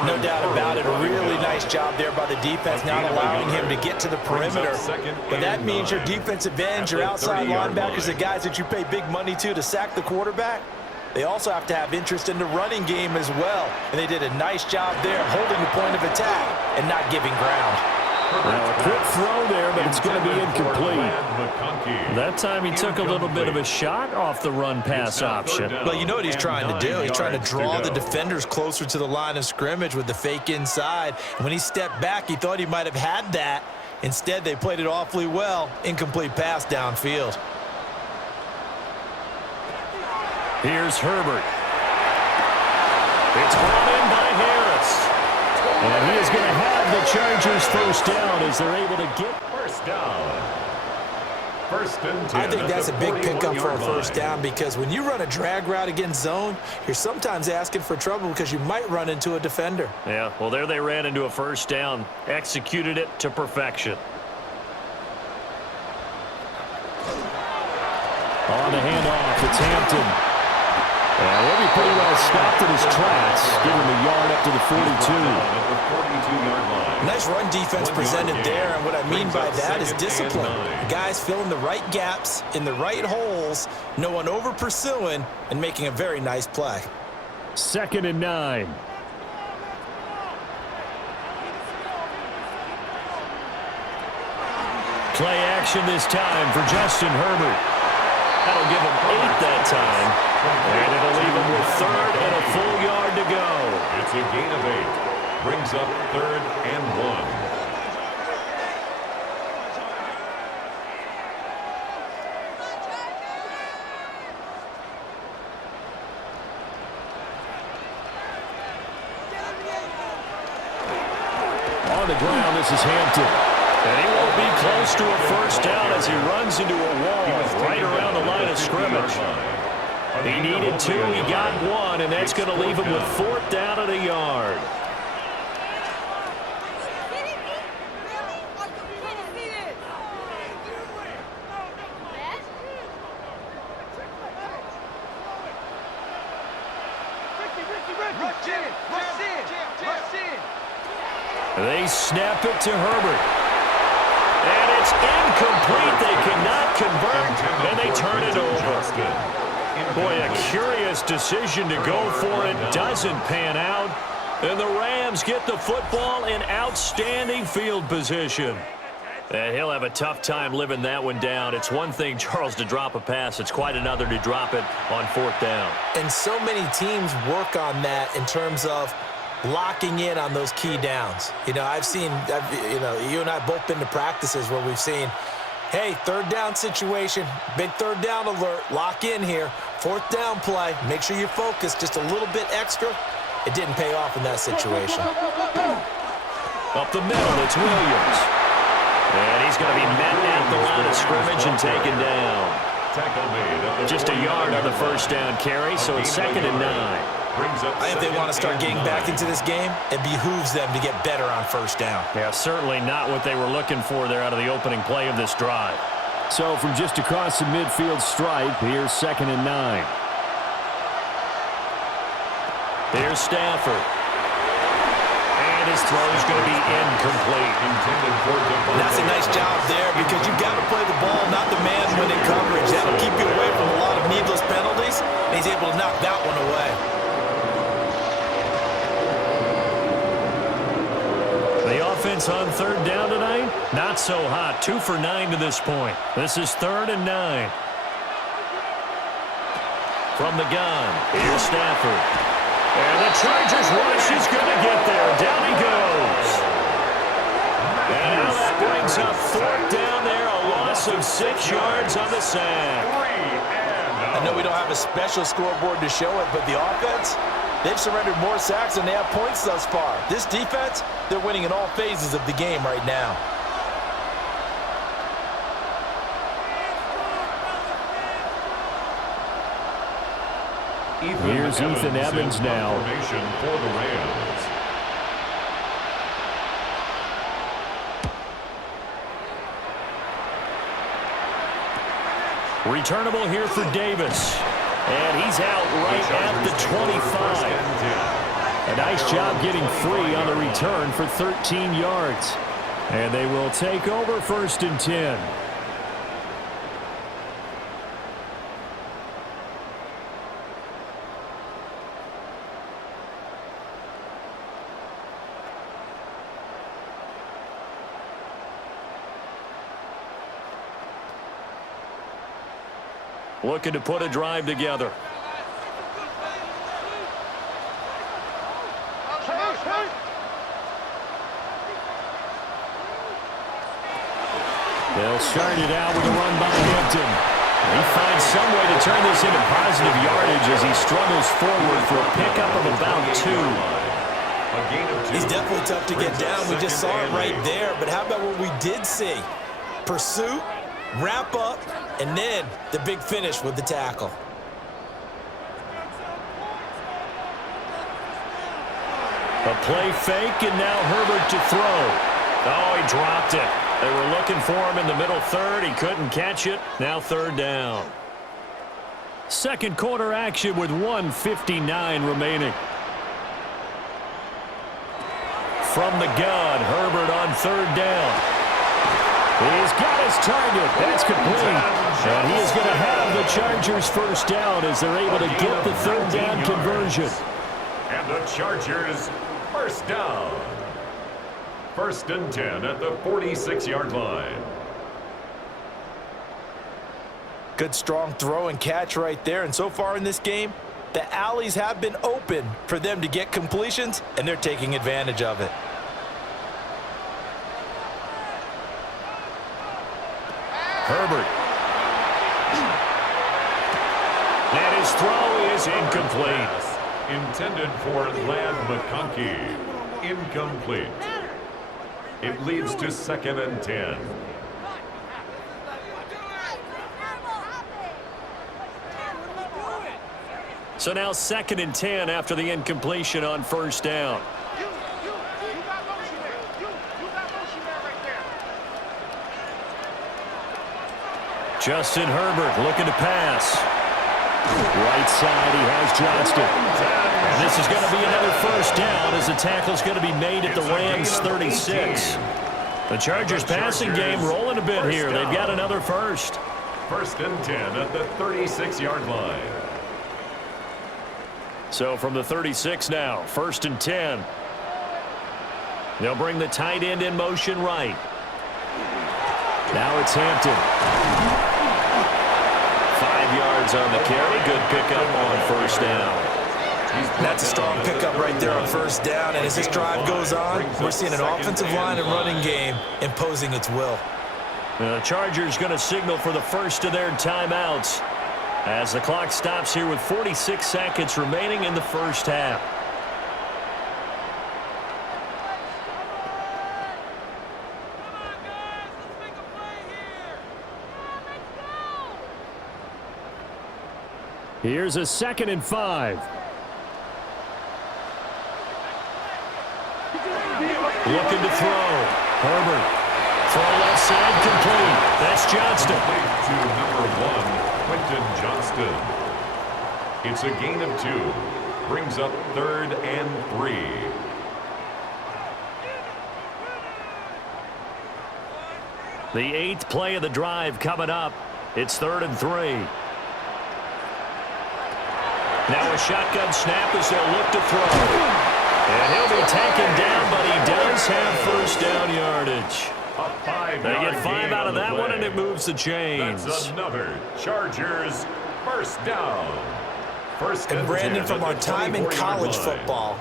No doubt about it. A really nice job there by the defense, not allowing him to get to the perimeter. But that means your defensive ends, your outside linebackers, the guys that you pay big money to sack the quarterback, they also have to have interest in the running game as well. And they did a nice job there holding the point of attack and not giving ground. Now a quick throw there, but it's going to be incomplete. That time he took a little bit of a shot off the run-pass option. Well, you know what he's trying to do. He's trying to draw the defenders closer to the line of scrimmage with the fake inside. And when he stepped back, he thought he might have had that. Instead, they played it awfully well. Incomplete pass downfield. Here's Herbert. It's brought in by Harris. And he is going to have the Chargers first down as they're able to get first down. 1st and 10. I think that's a big pickup for a first down because when you run a drag route against zone, you're sometimes asking for trouble because you might run into a defender. Yeah, well, there they ran into a first down, executed it to perfection. On the handoff, it's Hampton. And he'll be pretty well stopped in his tracks. Give him a yard up to the 42. Nice run defense presented there, and what I mean by that is discipline. The guys filling the right gaps in the right holes, no one over pursuing, and making a very nice play. 2nd and 9. Play action this time for Justin Herbert. That'll give him 8 that time. And it'll leave him with 3rd and a full yard to go. It's a gain of 8. Brings up 3rd and 1. On the ground, this is Hampton. And he won't be close to a first down as he runs into a wall right around the line of scrimmage. He needed 2, he got 1, and that's going to leave him with 4th down and a yard. They snap it to Herbert. And it's incomplete. They cannot convert, and they turn it over. Boy, a curious decision to go for it. Doesn't pan out. And the Rams get the football in outstanding field position. And he'll have a tough time living that one down. It's one thing, Charles, to drop a pass. It's quite another to drop it on 4th down. And so many teams work on that in terms of locking in on those key downs. You know, you and I have both been to practices where we've seen, hey, 3rd down situation, big 3rd down alert, lock in here, 4th down play, make sure you focus just a little bit extra. It didn't pay off in that situation. Up the middle, it's Williams. And he's going to be met at the line of scrimmage and taken down. Just a yard on the first down carry, so it's 2nd and 9. I think they want to start getting back into this game. It behooves them to get better on first down. Yeah, certainly not what they were looking for there out of the opening play of this drive. So from just across the midfield stripe, here's 2nd and 9. Here's Stafford. And his throw is going to be incomplete. That's a nice job there because you've got to play the ball, not the man when in coverage. That'll keep you away from a lot of needless penalties, and he's able to knock that one away. The offense on 3rd down tonight, not so hot. 2 for 9 to this point. This is 3rd and 9. From the gun, here's Stafford. And the Chargers rush is going to get there. Down he goes. And now that brings up fourth down there. A loss of 6 yards on the sack. I know we don't have a special scoreboard to show it, but the offense, they've surrendered more sacks than they have points thus far. This defense, they're winning in all phases of the game right now. Here's Ethan Evans now. Formation for the Rams. Returnable here for Davis. And he's out right at the 25. A nice job getting free on the return for 13 yards. And they will take over 1st and 10. Looking to put a drive together. They'll start it out with a run by Hampton. He finds some way to turn this into positive yardage as he struggles forward for a pickup of about 2. He's definitely tough to get down. We just saw it right there. But how about what we did see? Pursuit, wrap up, and then the big finish with the tackle. A play fake, and now Herbert to throw. Oh, he dropped it. They were looking for him in the middle third. He couldn't catch it. Now 3rd down. Second quarter action with 1:59 remaining. From the gun, Herbert on 3rd down. He's got his target. That's complete. And he is going to have the Chargers 1st down as they're able to get the 3rd down conversion. And the Chargers 1st down. 1st and 10 at the 46-yard line. Good strong throw and catch right there. And so far in this game, the alleys have been open for them to get completions, and they're taking advantage of it. Herbert. And his throw is incomplete. Intended for Lad McConkey. Incomplete. It leads to 2nd and 10. So now 2nd and 10 after the incompletion on 1st down. You got motion there. You got motion there right there. Justin Herbert looking to pass. Right side, he has Johnston. And this is going to be another 1st down as the tackle's going to be made at the Rams 36. The Chargers passing game rolling a bit here. They've got another 1st. 1st and 10 at the 36-yard line. So from the 36 now, 1st and 10. They'll bring the tight end in motion right. Now it's Hampton. 5 yards on the carry. Good pickup on 1st down. That's a strong pickup right there on 1st down. And as this drive goes on, we're seeing an offensive line and running game imposing its will. The Chargers going to signal for the first of their timeouts as the clock stops here with 46 seconds remaining in the 1st half. Here's a 2nd and 5. Looking to throw. Herbert. Throw left side complete. That's Johnston. To number 1, Quentin Johnston. It's a gain of 2. Brings up 3rd and 3. The 8th play of the drive coming up. It's 3rd and 3. Now a shotgun snap as they'll look to throw. And he'll be taken down, but he does have 1st down yardage. They get 5 out of that one, and it moves the chains. That's another Chargers 1st down. First And Brandon, 10 from our at the time in 24-yard college line. football,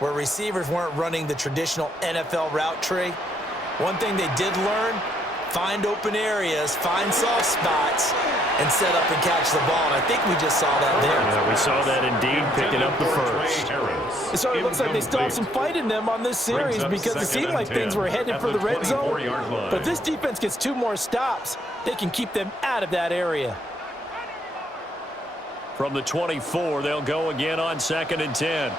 where receivers weren't running the traditional NFL route tree, one thing they did learn, find open areas, find soft spots, and set up and catch the ball. And I think we just saw that there. Yeah, we saw that indeed, picking up the first. So it looks like they still have some fight in them on this series because it seemed like things were headed for the red zone. But if this defense gets 2 more stops, they can keep them out of that area. From the 24, they'll go again on 2nd and 10.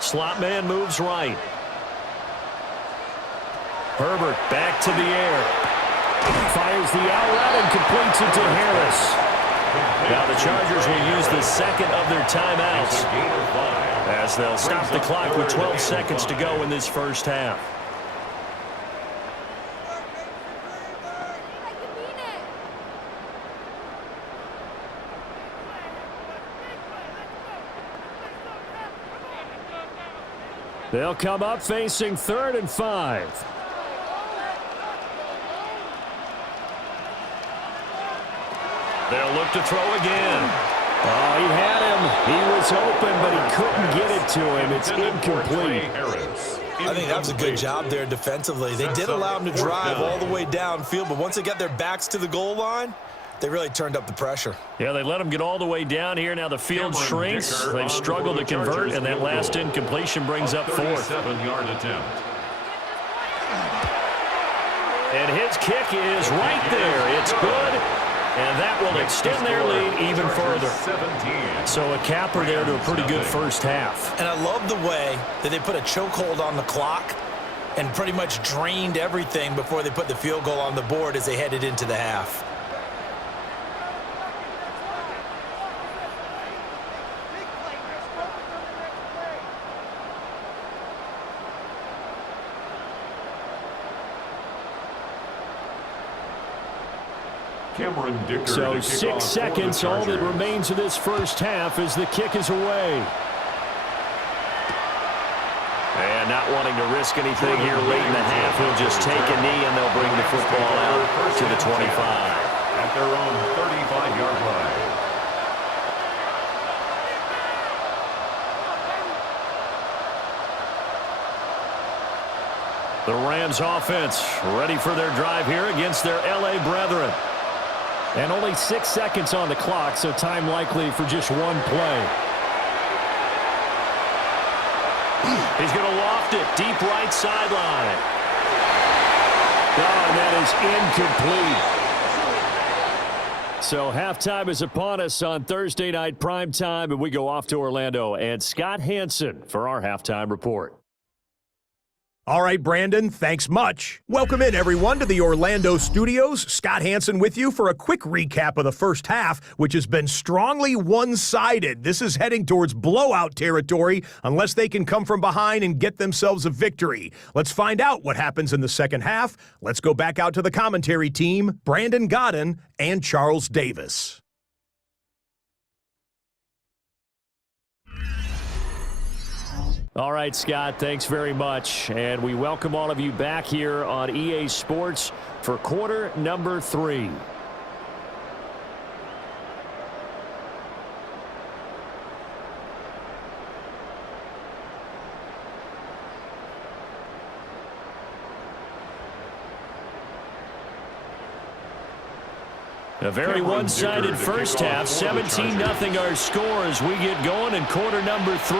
Slot man moves right. Herbert back to the air. Fires the out route and completes it to Harris. Now the Chargers will use the second of their timeouts as they'll stop the clock with 12 seconds to go in this first half. They'll come up facing 3rd and 5. They'll look to throw again. Oh, he had him. He was open, but he couldn't get it to him. It's incomplete. I think that was a good job there defensively. They did allow him to drive all the way downfield, but once they got their backs to the goal line, they really turned up the pressure. Yeah, they let him get all the way down here. Now the field shrinks. They've struggled to convert, and that last incompletion brings up 4th. 37-yard attempt. And his kick is right there. It's good. And that will extend their lead even further. So a capper there to a pretty good first half. And I love the way that they put a chokehold on the clock and pretty much drained everything before they put the field goal on the board as they headed into the half. So 6 seconds, all that remains of this first half as the kick is away. And not wanting to risk anything here late in the half, he'll just take a knee and they'll bring the football out to the 25. At their own 35-yard line. The Rams offense ready for their drive here against their LA brethren. And only 6 seconds on the clock, so time likely for just one play. He's going to loft it deep right sideline. Oh, and that is incomplete. So halftime is upon us on Thursday night primetime, and we go off to Orlando. And Scott Hansen for our halftime report. All right, Brandon, thanks much. Welcome in, everyone, to the Orlando studios. Scott Hansen with you for a quick recap of the first half, which has been strongly one-sided. This is heading towards blowout territory unless they can come from behind and get themselves a victory. Let's find out what happens in the second half. Let's go back out to the commentary team, Brandon Godden and Charles Davis. All right, Scott, thanks very much. And we welcome all of you back here on EA Sports for quarter number 3. A very one-sided first half, 17-0 our score as we get going in quarter number 3.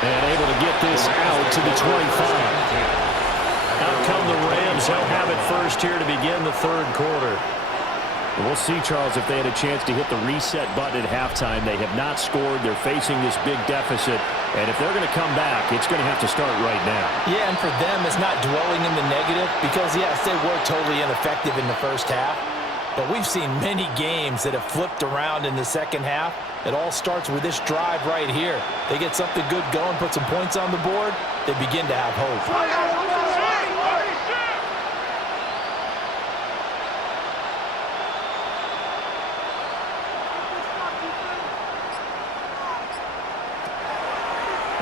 And able to get this out to the 25. Out come the Rams. They'll have it first here to begin the third quarter. And we'll see, Charles, if they had a chance to hit the reset button at halftime. They have not scored. They're facing this big deficit. And if they're going to come back, it's going to have to start right now. Yeah, and for them, it's not dwelling in the negative because, yes, they were totally ineffective in the first half. But we've seen many games that have flipped around in the second half. It all starts with this drive right here. They get something good going, put some points on the board, they begin to have hope.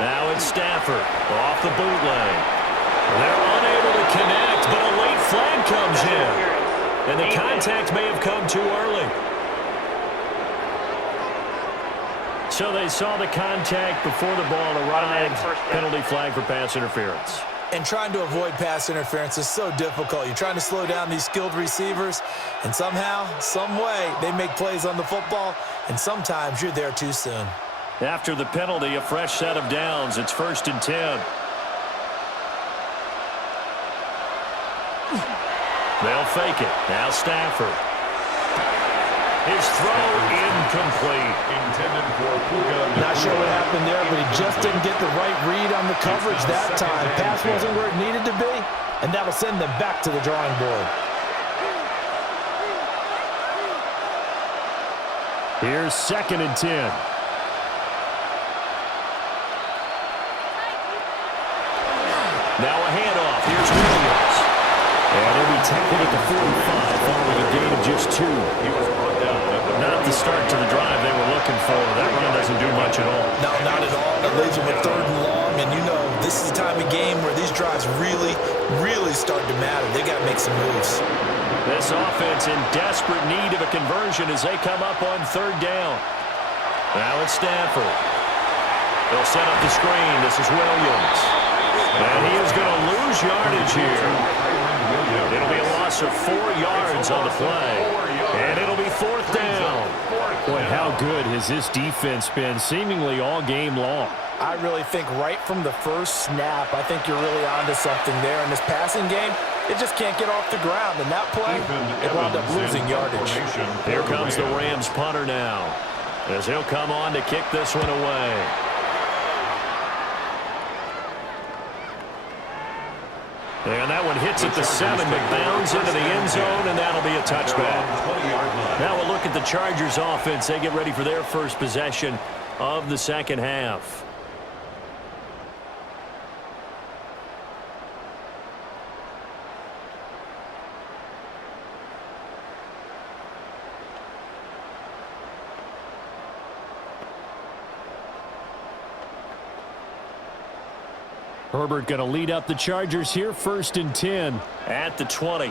Now it's Stafford off the bootleg. They're unable to connect, but a late flag comes in. And the contact may have come too early. So they saw the contact before the ball arrived. Penalty flag for pass interference. And trying to avoid pass interference is so difficult. You're trying to slow down these skilled receivers, and somehow, some way, they make plays on the football, and sometimes you're there too soon. After the penalty, a fresh set of downs. It's 1st and 10. They'll fake it. Now Stafford. His throw incomplete. Intended for Puka. Not sure what happened there, but he just didn't get the right read on the coverage that time. Pass wasn't where it needed to be, and that'll send them back to the drawing board. Here's 2nd and 10. Now a handoff. Here's Williams. And he'll be tackled at the 45 following a gain of just 2. He was brought down at the Not the start to the drive they were looking for. That run doesn't do much at all. No, not at all. It leaves them with 3rd and long, and you know this is the time of game where these drives really, really start to matter. They got to make some moves. This offense in desperate need of a conversion as they come up on 3rd down. Now it's Stafford. They'll set up the screen. This is Williams. And he is going to lose yardage here. It'll be a loss of 4 yards on the play. And it'll be 4th down. Boy, how good has this defense been seemingly all game long? I really think right from the first snap, I think you're really onto something there. In this passing game, it just can't get off the ground. And that play, it wound up losing yardage. Here comes the Rams punter now, as he'll come on to kick this one away. And that one hits at the 7, but bounds into the end zone, and that'll be a touchback. Now we'll look at the Chargers offense. They get ready for their first possession of the second half. Herbert going to lead up the Chargers here, 1st and 10 at the 20.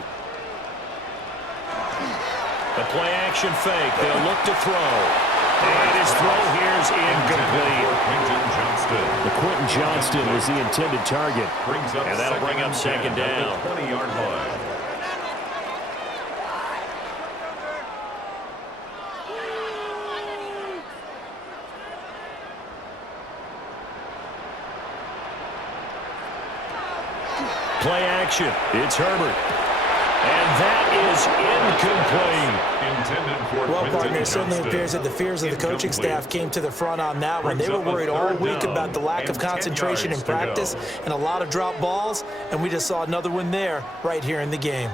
The play action fake. They'll look to throw. And his throw here is incomplete. The Quentin Johnston was the intended target. And that'll bring up 2nd down. 20-yard line. Play action. It's Herbert. And that is incomplete. Well, partner, it certainly appears that the fears of the coaching staff came to the front on that one. They were worried all week about the lack of concentration in practice and a lot of drop balls, and we just saw another one there right here in the game.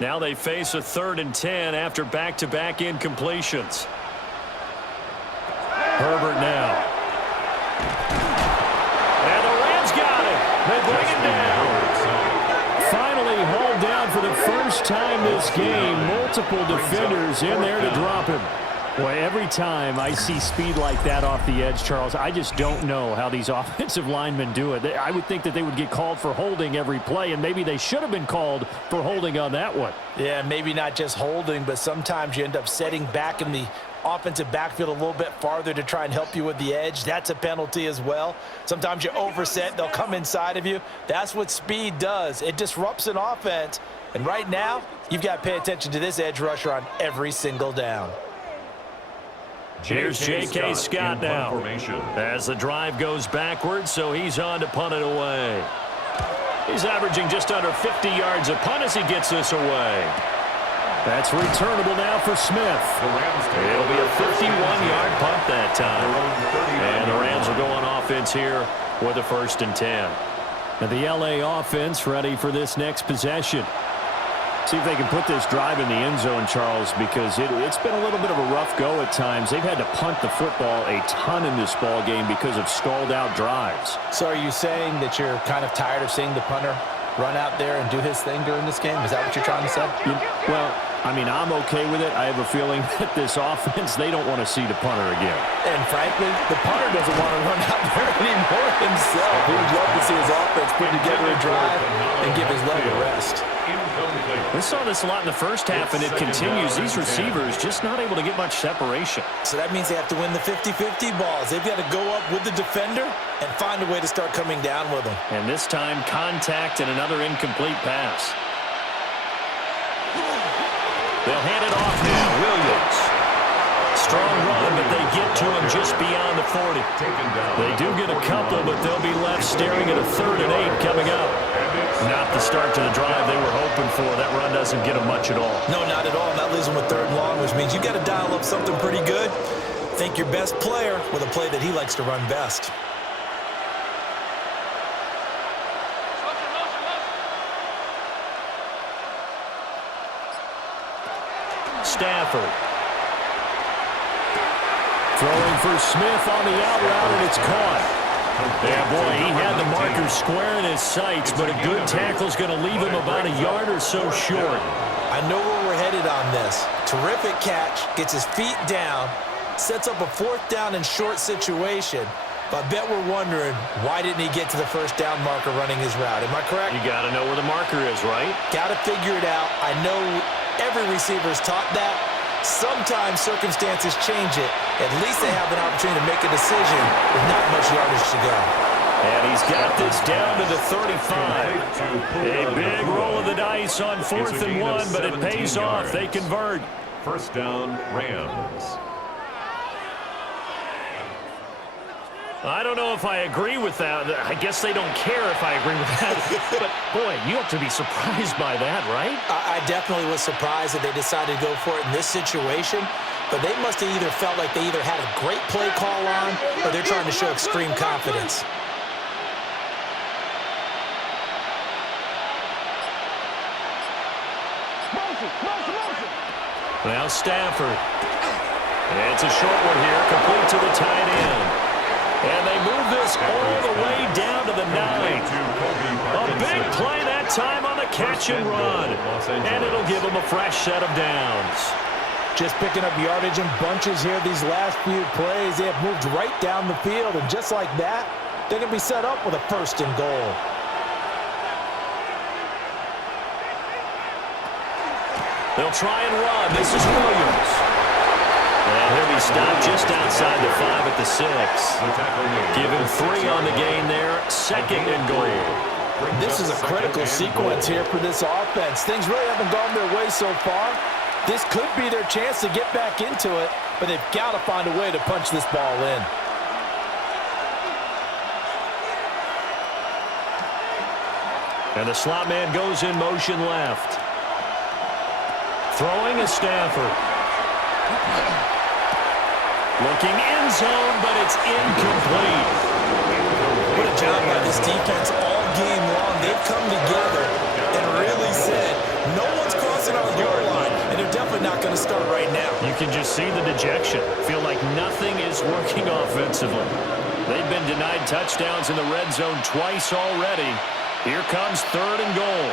Now they face a 3rd and 10 after back-to-back incompletions. Herbert now. And the Rams got it. They bring it down. Finally hauled down for the first time this game. Multiple defenders in there to drop him. Boy, every time I see speed like that off the edge, Charles, I just don't know how these offensive linemen do it. I would think that they would get called for holding every play, and maybe they should have been called for holding on that one. Yeah, maybe not just holding, but sometimes you end up setting back in the offensive backfield a little bit farther to try and help you with the edge. That's a penalty as well. Sometimes you overset. They'll come inside of you. That's what speed does. It disrupts an offense. And right now, you've got to pay attention to this edge rusher on every single down. Here's J.K. Scott now as the drive goes backwards, so he's on to punt it away. He's averaging just under 50 yards a punt as he gets this away. That's returnable now for Smith. It'll be a 51-yard punt that time. And the Rams will go on offense here with a 1st and 10. And the L.A. offense ready for this next possession. See if they can put this drive in the end zone, Charles, because it's been a little bit of a rough go at times. They've had to punt the football a ton in this ball game because of stalled-out drives. So are you saying that you're kind of tired of seeing the punter run out there and do his thing during this game? Is that what you're trying to say? Well, I mean, I'm okay with it. I have a feeling that this offense, they don't want to see the punter again. And frankly, the punter doesn't want to run out there anymore himself. He would love to see his offense put together a drive and give his leg a rest. We saw this a lot in the first half, and it continues. These receivers just not able to get much separation. So that means they have to win the 50-50 balls. They've got to go up with the defender and find a way to start coming down with them. And this time, contact and another incomplete pass. They'll hand it off now. Williams. Strong run, but they get to him just beyond the 40. They do get a couple, but they'll be left staring at a 3rd and 8 coming up. Not the start to the drive they were hoping for. That run doesn't get them much at all. No, not at all. Not losing with 3rd and long, which means you've got to dial up something pretty good. Think your best player with a play that he likes to run best. Stafford. Throwing for Smith on the out route, and it's caught. Yeah, boy, he had the marker square in his sights, but a good tackle's going to leave him about a yard or so short. I know where we're headed on this. Terrific catch, gets his feet down, sets up a 4th down and short situation. But I bet we're wondering, why didn't he get to the 1st down marker running his route? Am I correct? You got to know where the marker is, right? Got to figure it out. I know every receiver's taught that. Sometimes circumstances change it. At least they have an opportunity to make a decision with not much yardage to go. And he's got this down to the 35. A big roll of the dice on 4th and 1, but it pays off. They convert. 1st down, Rams. I don't know if I agree with that. I guess they don't care if I agree with that. But, boy, you have to be surprised by that, right? I definitely was surprised that they decided to go for it in this situation. But they must have either felt like they either had a great play call on or they're trying to show extreme confidence. Now Stafford. And it's a short one here, complete to the tight end. And they move this all the way down to the 9. A big play that time on the catch and run. And it'll give them a fresh set of downs. Just picking up yardage in bunches here these last few plays. They have moved right down the field, and just like that, they're going to be set up with a 1st and goal. They'll try and run. This is Williams. And he'll be stopped just outside the 5 at the 6. Give him 3 on the gain there. 2nd and goal. This is a critical sequence here for this offense. Things really haven't gone their way so far. This could be their chance to get back into it, but they've got to find a way to punch this ball in. And the slot man goes in motion left. Throwing is Stafford. Looking end zone, but it's incomplete. What a job by this defense all game long. They've come together and really said, no one's crossing our goal line, and they're definitely not going to start right now. You can just see the dejection. Feel like nothing is working offensively. They've been denied touchdowns in the red zone twice already. Here comes 3rd and goal.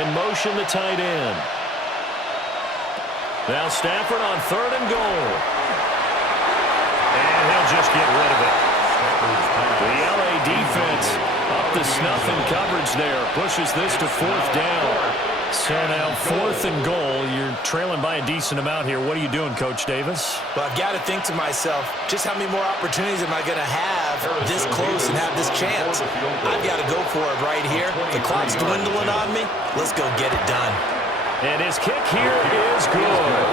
In motion, the tight end. Now Stafford on 3rd and goal. And he'll just get rid of it. The LA defense up to snuff in coverage there. Pushes this to 4th down. So now 4th and goal. You're trailing by a decent amount here. What are you doing, Coach Davis? Well, I've got to think to myself, just how many more opportunities am I going to have this close and have this chance? I've got to go for it right here. The clock's dwindling on me. Let's go get it done. And his kick here is good.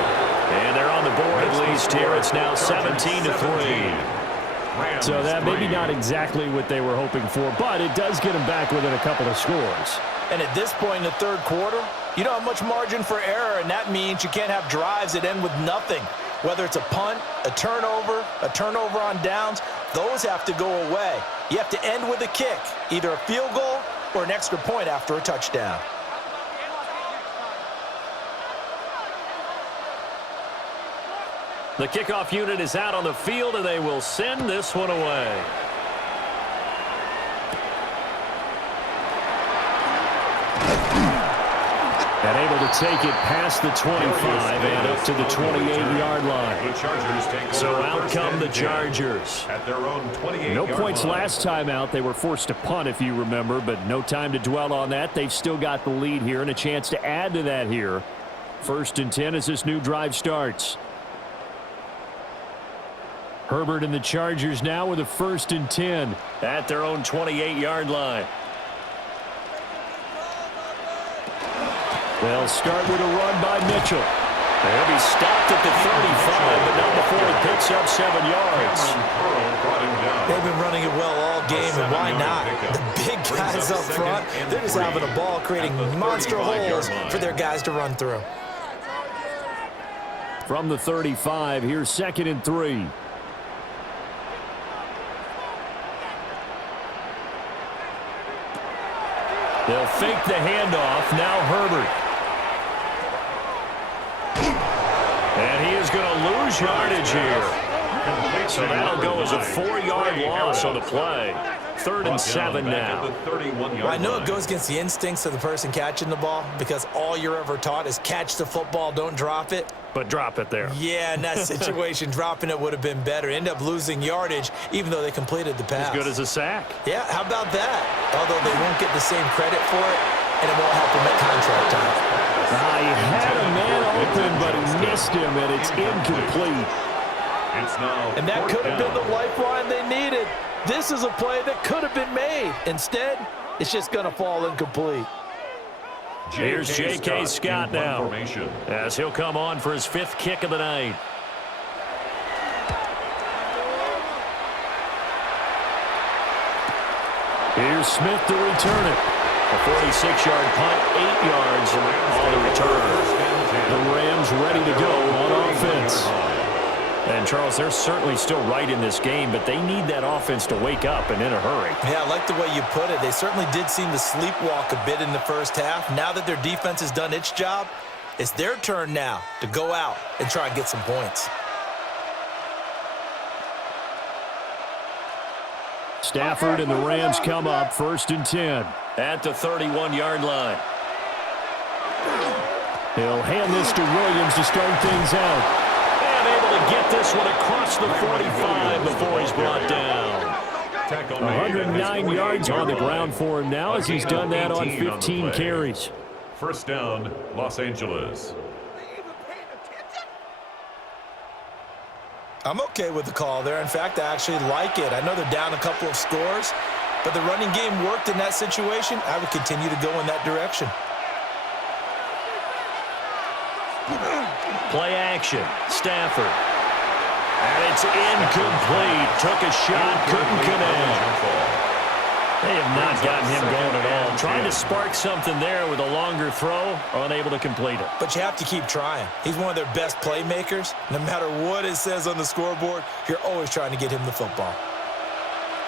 And they're on the board at least here. It's now 17-3. So that maybe not exactly what they were hoping for, but it does get them back within a couple of scores. And at this point in the 3rd quarter, you don't have much margin for error, and that means you can't have drives that end with nothing. Whether it's a punt, a turnover on downs, those have to go away. You have to end with a kick, either a field goal or an extra point after a touchdown. The kickoff unit is out on the field, and they will send this one away. And able to take it past the 25 and up to the 28-yard line. So out come the Chargers. At their own 28-yard No points line. last time out. They were forced to punt, if you remember, but no time to dwell on that. They've still got the lead here and a chance to add to that here. 1st and 10 as this new drive starts. Herbert and the Chargers now with a 1st and 10 at their own 28-yard line. They'll start with a run by Mitchell. He'll be stopped at the 35, but not before he picks up 7 yards. They've been running it well all game, and why not? The big guys up front, they're just having a ball, creating monster holes for their guys to run through. From the 35, here's 2nd and 3. They'll fake the handoff. Now Herbert. And he is going to lose yardage here. So that'll go as a 4-yard loss on the play. 3rd and 7 now. Well, I know it goes against the instincts of the person catching the ball because all you're ever taught is catch the football, don't drop it. But drop it there. Yeah, in that situation, dropping it would have been better. End up losing yardage, even though they completed the pass. As good as a sack. Yeah, how about that? Although they won't get the same credit for it, and it won't help them at contract time. He had a man open, but he missed him, and it's incomplete. And that could have been the lifeline they needed. This is a play that could have been made. Instead, it's just going to fall incomplete. Here's J.K. Scott now, as he'll come on for his 5th kick of the night. Here's Smith to return it. A 46-yard punt, 8 yards on the return. The Rams ready to go on offense. And, Charles, they're certainly still right in this game, but they need that offense to wake up and in a hurry. Yeah, I like the way you put it. They certainly did seem to sleepwalk a bit in the first half. Now that their defense has done its job, it's their turn now to go out and try and get some points. Stafford and the Rams come up 1st and 10 at the 31-yard line. He'll hand this to Williams to start things out. And able to get this one across the 45 before he's brought down. 109 yards on the ground for him now as he's done that on 15 carries. 1st down, Los Angeles. I'm okay with the call there. In fact, I actually like it. I know they're down a couple of scores, but the running game worked in that situation. I would continue to go in that direction. Play action. Stafford. And it's incomplete. Took a shot, couldn't connect. They have not gotten him going at all. Trying to spark something there with a longer throw, unable to complete it. But you have to keep trying. He's one of their best playmakers. No matter what it says on the scoreboard, you're always trying to get him the football.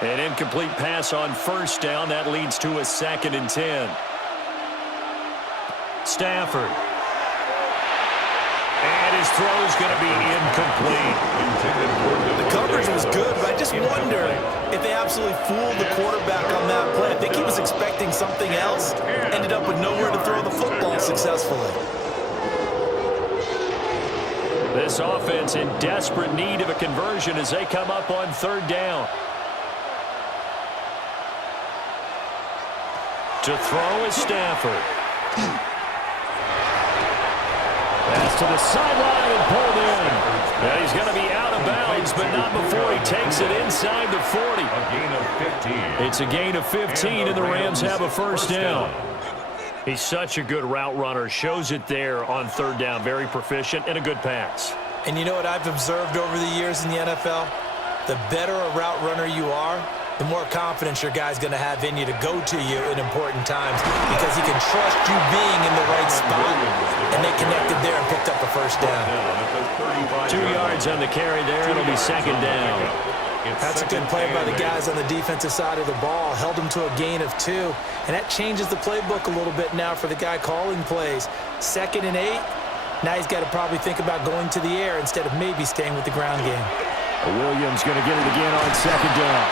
An incomplete pass on 1st down. That leads to a 2nd and 10. Stafford. And his throw is going to be incomplete. The coverage was good, but I just wonder if they absolutely fooled the quarterback on that play. I think he was expecting something else, ended up with nowhere to throw the football successfully. This offense in desperate need of a conversion as they come up on 3rd down. To throw is Stafford. Pass to the sideline and pulled in. And he's going to be out of bounds, but not before he takes it inside the 40. A gain of 15. It's a gain of 15, and the Rams have a 1st down. He's such a good route runner. Shows it there on 3rd down. Very proficient and a good pass. And you know what I've observed over the years in the NFL? The better a route runner you are, the more confidence your guy's going to have in you to go to you in important times because he can trust you being in the right spot. And they connected there and picked up a 1st down. 2 yards on the carry there. It'll be 2nd down. That's a good play by the guys on the defensive side of the ball. Held them to a gain of 2. And that changes the playbook a little bit now for the guy calling plays. 2nd and 8. Now he's got to probably think about going to the air instead of maybe staying with the ground game. Williams going to get it again on 2nd down.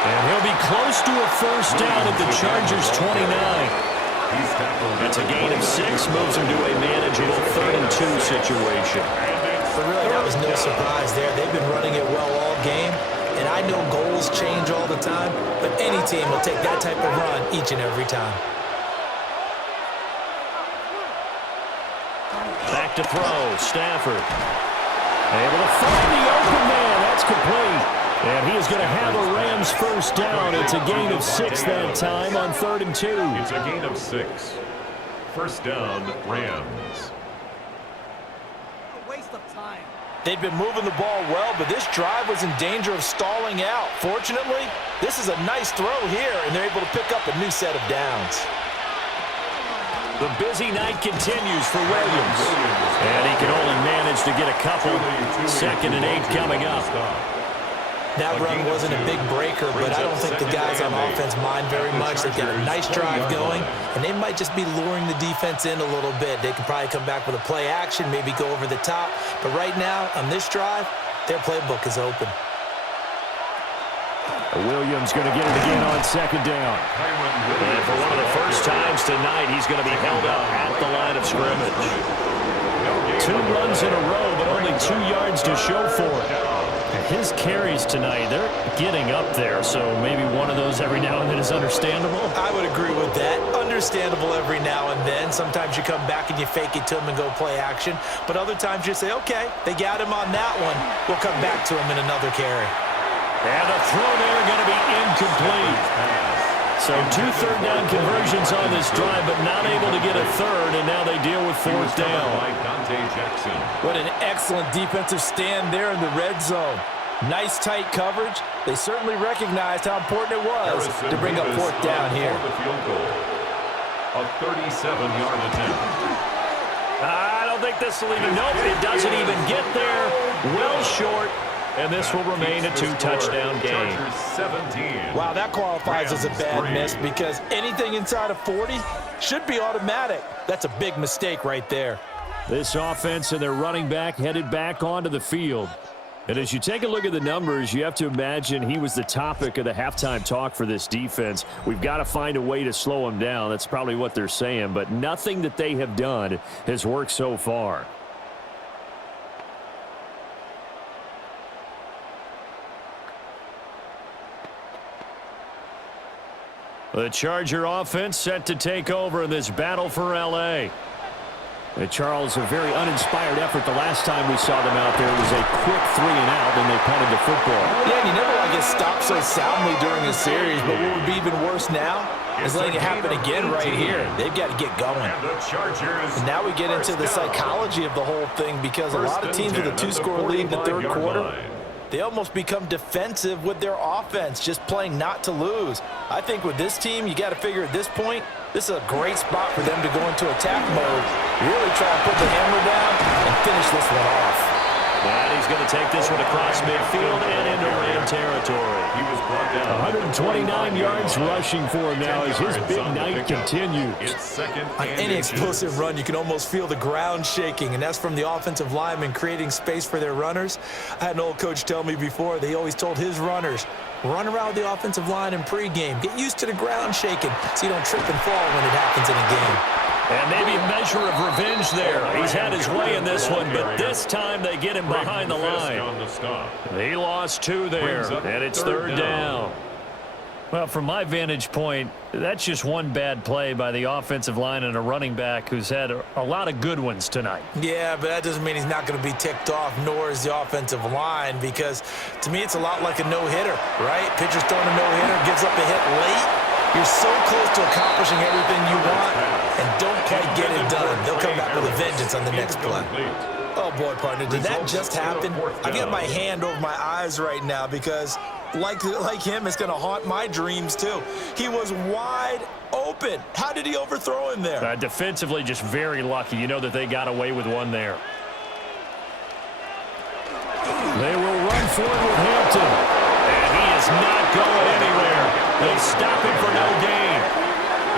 And he'll be close to a 1st down at the Chargers' 29. It's a gain of 6, moves them to a manageable 3rd and 2 situation. But really, that was no surprise there. They've been running it well all game, and I know goals change all the time, but any team will take that type of run each and every time. Back to throw, Stafford. Able to find the open man. That's complete. And he is going to have a Rams first down. It's a gain of 6 that time on 3rd and 2. It's a gain of 6. First down, Rams. Waste of time. They've been moving the ball well, but this drive was in danger of stalling out. Fortunately, this is a nice throw here, and they're able to pick up a new set of downs. The busy night continues for Williams. And he can only manage to get a couple. 2nd and 8 coming up. That run wasn't a big breaker, but I don't think the guys on offense mind very much. They've got a nice drive going, and they might just be luring the defense in a little bit. They can probably come back with a play action, maybe go over the top. But right now, on this drive, their playbook is open. Williams going to get it again on 2nd down. And for one of the first times tonight, he's going to be held up at the line of scrimmage. 2 runs in a row, but only 2 yards to show for it. His carries tonight, they're getting up there, so maybe one of those every now and then is understandable. I would agree with that. Understandable every now and then. Sometimes you come back and you fake it to him and go play action, but other times you say, okay, they got him on that one. We'll come back to him in another carry. And the throw there going to be incomplete. So 2 third down conversions on this drive, but not able to get a 3rd, and now they deal with 4th down. What an excellent defensive stand there in the red zone. Nice tight coverage. They certainly recognized how important it was to bring up 4th down here. A 37-yard attempt. I don't think this will even, nope, it doesn't even get there. Well short. And this will remain a 2-touchdown game. Wow, that qualifies as a bad miss because anything inside of 40 should be automatic. That's a big mistake right there. This offense and their running back headed back onto the field. And as you take a look at the numbers, you have to imagine he was the topic of the halftime talk for this defense. We've got to find a way to slow him down. That's probably what they're saying. But nothing that they have done has worked so far. The Charger offense set to take over in this battle for L.A. Charles, a very uninspired effort the last time we saw them out there. It was a quick 3 and out, and they punted the football. Yeah, and you never want to get stopped so soundly during a series, but what would be even worse now is letting it happen again right here. They've got to get going. And now we get into the psychology of the whole thing because a lot of teams with a 2-score lead in the 3rd quarter, they almost become defensive with their offense, just playing not to lose. I think with this team, you got to figure at this point, this is a great spot for them to go into attack mode, really try to put the hammer down and finish this one off. And he's going to take this one across midfield and into Ram territory. He was brought down. 129 yards rushing for him now as his big night continues. On any explosive run, you can almost feel the ground shaking, and that's from the offensive linemen creating space for their runners. I had an old coach tell me before, they always told his runners, run around the offensive line in pregame. Get used to the ground shaking so you don't trip and fall when it happens in a game. And maybe a measure of revenge there. He's had his way in this one, but this time they get him behind the line. He lost 2 there, and it's 3rd down. Well, from my vantage point, that's just one bad play by the offensive line and a running back who's had a lot of good ones tonight. Yeah, but that doesn't mean he's not going to be ticked off, nor is the offensive line, because to me it's a lot like a no-hitter, right? Pitcher's throwing a no-hitter, gives up a hit late. You're so close to accomplishing everything you want and don't quite get it done. They'll come back with a vengeance on the next play. Oh, boy, partner, did that just happen? I got my hand over my eyes right now because, like him, it's going to haunt my dreams, too. He was wide open. How did he overthrow him there? Defensively, just very lucky. You know that they got away with one there. They will run forward with Hampton. And he is not going anywhere. They stop him for no gain.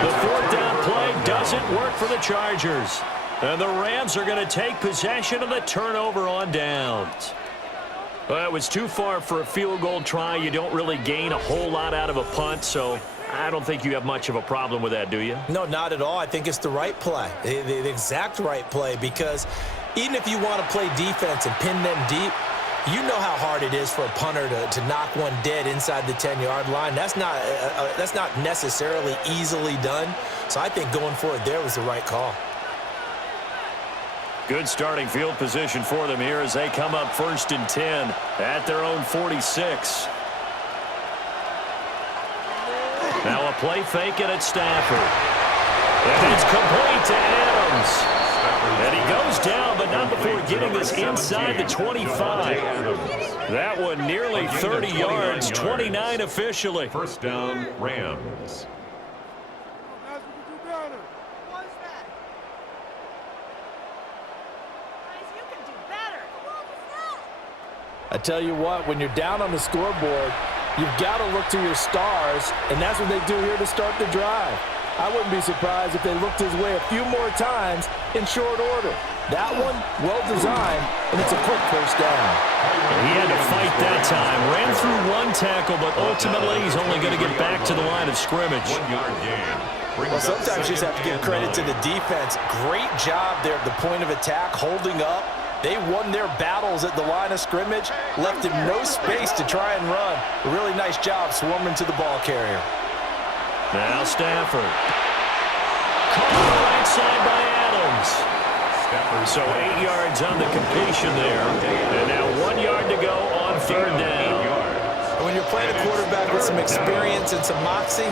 The 4th down play doesn't work for the Chargers. And the Rams are going to take possession of the turnover on downs. Well, it was too far for a field goal try. You don't really gain a whole lot out of a punt, so I don't think you have much of a problem with that, do you? No, not at all. I think it's the right play, the exact right play, because even if you want to play defense and pin them deep, you know how hard it is for a punter to knock one dead inside the 10-yard line. That's not necessarily easily done. So I think going for it there was the right call. Good starting field position for them here as they come up 1st and 10 at their own 46. Now a play fake and it's Stafford. And it's complete to Adams. And he goes down, but not before getting this inside the 25. That one nearly 30 yards, 29 officially. First down, Rams. I tell you what, when you're down on the scoreboard, you've got to look to your stars, and that's what they do here to start the drive. I wouldn't be surprised if they looked his way a few more times in short order. That one, well-designed, and it's a quick first down. He had to fight that time. Ran through one tackle, but ultimately he's only going to get back to the line of scrimmage. 1-yard gain. Well, sometimes you just have to give credit to the defense. Great job there at the point of attack, holding up. They won their battles at the line of scrimmage, left him no space to try and run. A really nice job swarming to the ball carrier. Now Stafford. Caught on the right side by Adams. So 8 yards on the completion there. And now 1 yard to go on 3rd down. When you're playing a quarterback with some experience and some moxie,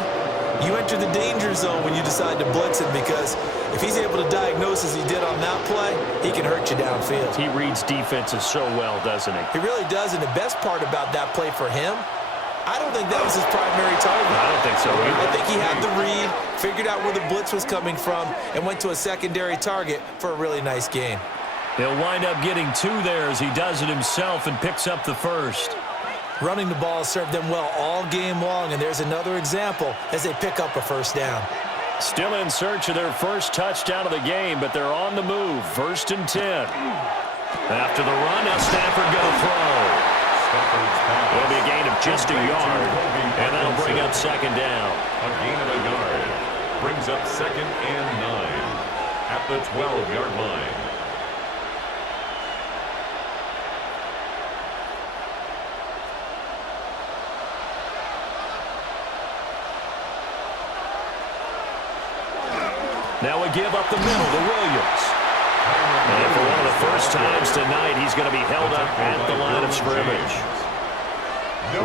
you enter the danger zone when you decide to blitz him, because if he's able to diagnose as he did on that play, he can hurt you downfield. He reads defenses so well, doesn't he? He really does, and the best part about that play for him, I don't think that was his primary target. I don't think so either. I think he had the read, figured out where the blitz was coming from, and went to a secondary target for a really nice gain. He'll wind up getting 2 there as he does it himself and picks up the first. Running the ball served them well all game long, and there's another example as they pick up a first down. Still in search of their first touchdown of the game, but they're on the move. 1st and 10. After the run, now Stafford going to throw. It'll be a gain of just a yard, and that'll bring up 2nd down. A gain of a yard brings up 2nd and 9 at the 12-yard line. Now we give up the middle to Williams. And for one of the first times tonight, he's going to be held up at the line of scrimmage.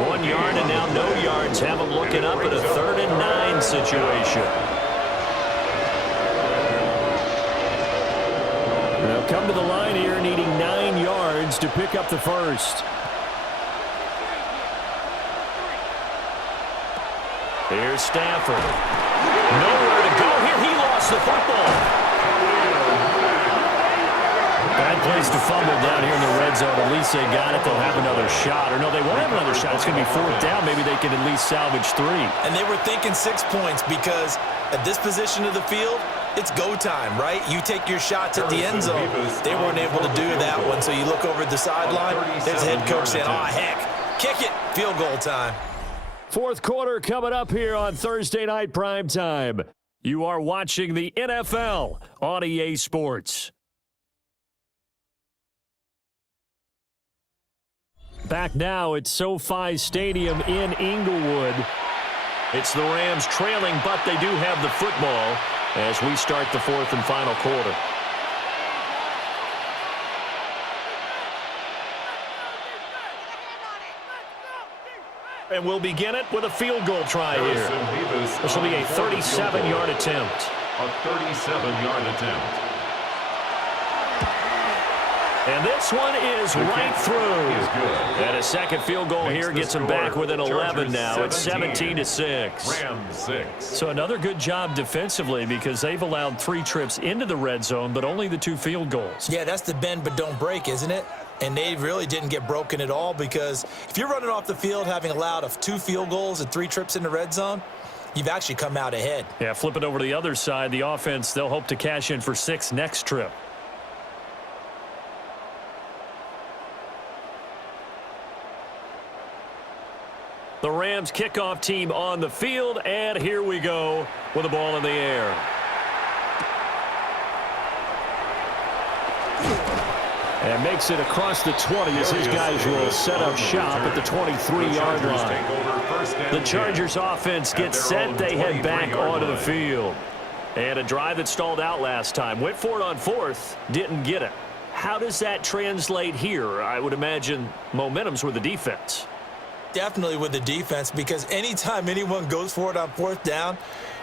1 yard and now no yards. Have him looking up at a 3rd and 9 situation. They'll come to the line here needing 9 yards to pick up the first. Here's Stafford. Nowhere to go here. He lost the football. Bad place to fumble down here in the red zone. At least they got it. They'll have another shot. Or no, they won't have another shot. It's going to be 4th down. Maybe they can at least salvage 3. And they were thinking 6 points, because at this position of the field, it's go time, right? You take your shots at the end zone. They weren't able to do that one. So you look over at the sideline. There's the head coach saying, "Oh, heck, kick it. Field goal time." 4th quarter coming up here on Thursday Night Prime Time. You are watching the NFL on EA Sports. Back now at SoFi Stadium in Inglewood. It's the Rams trailing, but they do have the football as we start the 4th and final quarter. And we'll begin it with a field goal try here. This will be a 37-yard attempt. A 37-yard attempt. And this one is right through. And a second field goal here gets them back within 11 now. It's 17-6. Rams 6. So another good job defensively, because they've allowed 3 trips into the red zone, but only the 2 field goals. Yeah, that's the bend but don't break, isn't it? And they really didn't get broken at all, because if you're running off the field having allowed 2 field goals and 3 trips in the red zone, you've actually come out ahead. Yeah, flip it over to the other side. The offense, they'll hope to cash in for 6 next trip. The Rams Rams kickoff team on the field, and here we go with the ball in the air. And makes it across the 20 as his guys will set up shop at the 23-yard line. The Chargers offense gets set. They head back onto the field. And a drive that stalled out last time. Went for it on fourth. Didn't get it. How does that translate here? I would imagine momentum's with the defense. Definitely with the defense, because anytime anyone goes for it on fourth down,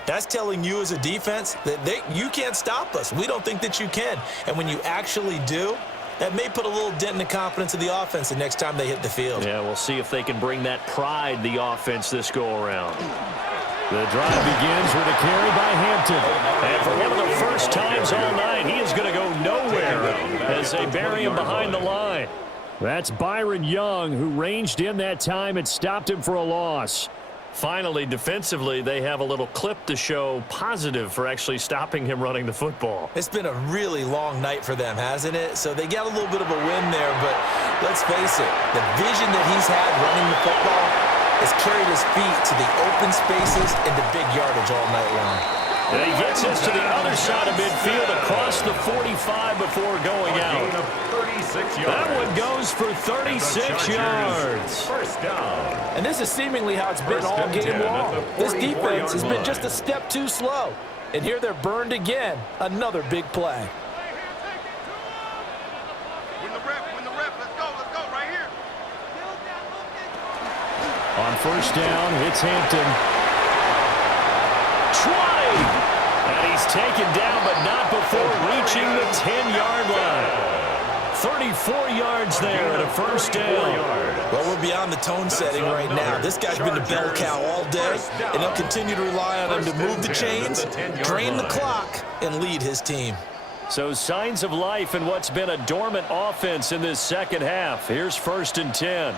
that's telling you as a defense that you can't stop us. We don't think that you can. And when you actually do, that may put a little dent in the confidence of the offense the next time they hit the field. Yeah, we'll see if they can bring that pride, the offense, this go-around. The drive begins with a carry by Hampton. And for one of the first times all night, he is going to go nowhere as they bury him behind the line. That's Byron Young, who ranged in that time and stopped him for a loss. Finally, defensively, they have a little clip to show positive for actually stopping him running the football. It's been a really long night for them, hasn't it? So they got a little bit of a win there, but let's face it, the vision that he's had running the football has carried his feet to the open spaces and the big yardage all night long. And he gets us to the other side of midfield across the 45 before going out. That one goes for 36 yards. First down. And this is seemingly how it's been all game long. This defense has been just a step too slow. And here they're burned again. Another big play. Win the rep, let's go, right here. On first down, it's Hampton. 20! And he's taken down, but not before reaching the 10-yard line. 34 yards there at a first down. Well, we're beyond the tone setting right now. This guy's been the bell cow all day, and they'll continue to rely on him to move the chains, drain the clock, and lead his team. So signs of life in what's been a dormant offense in this second half. Here's 1st and 10.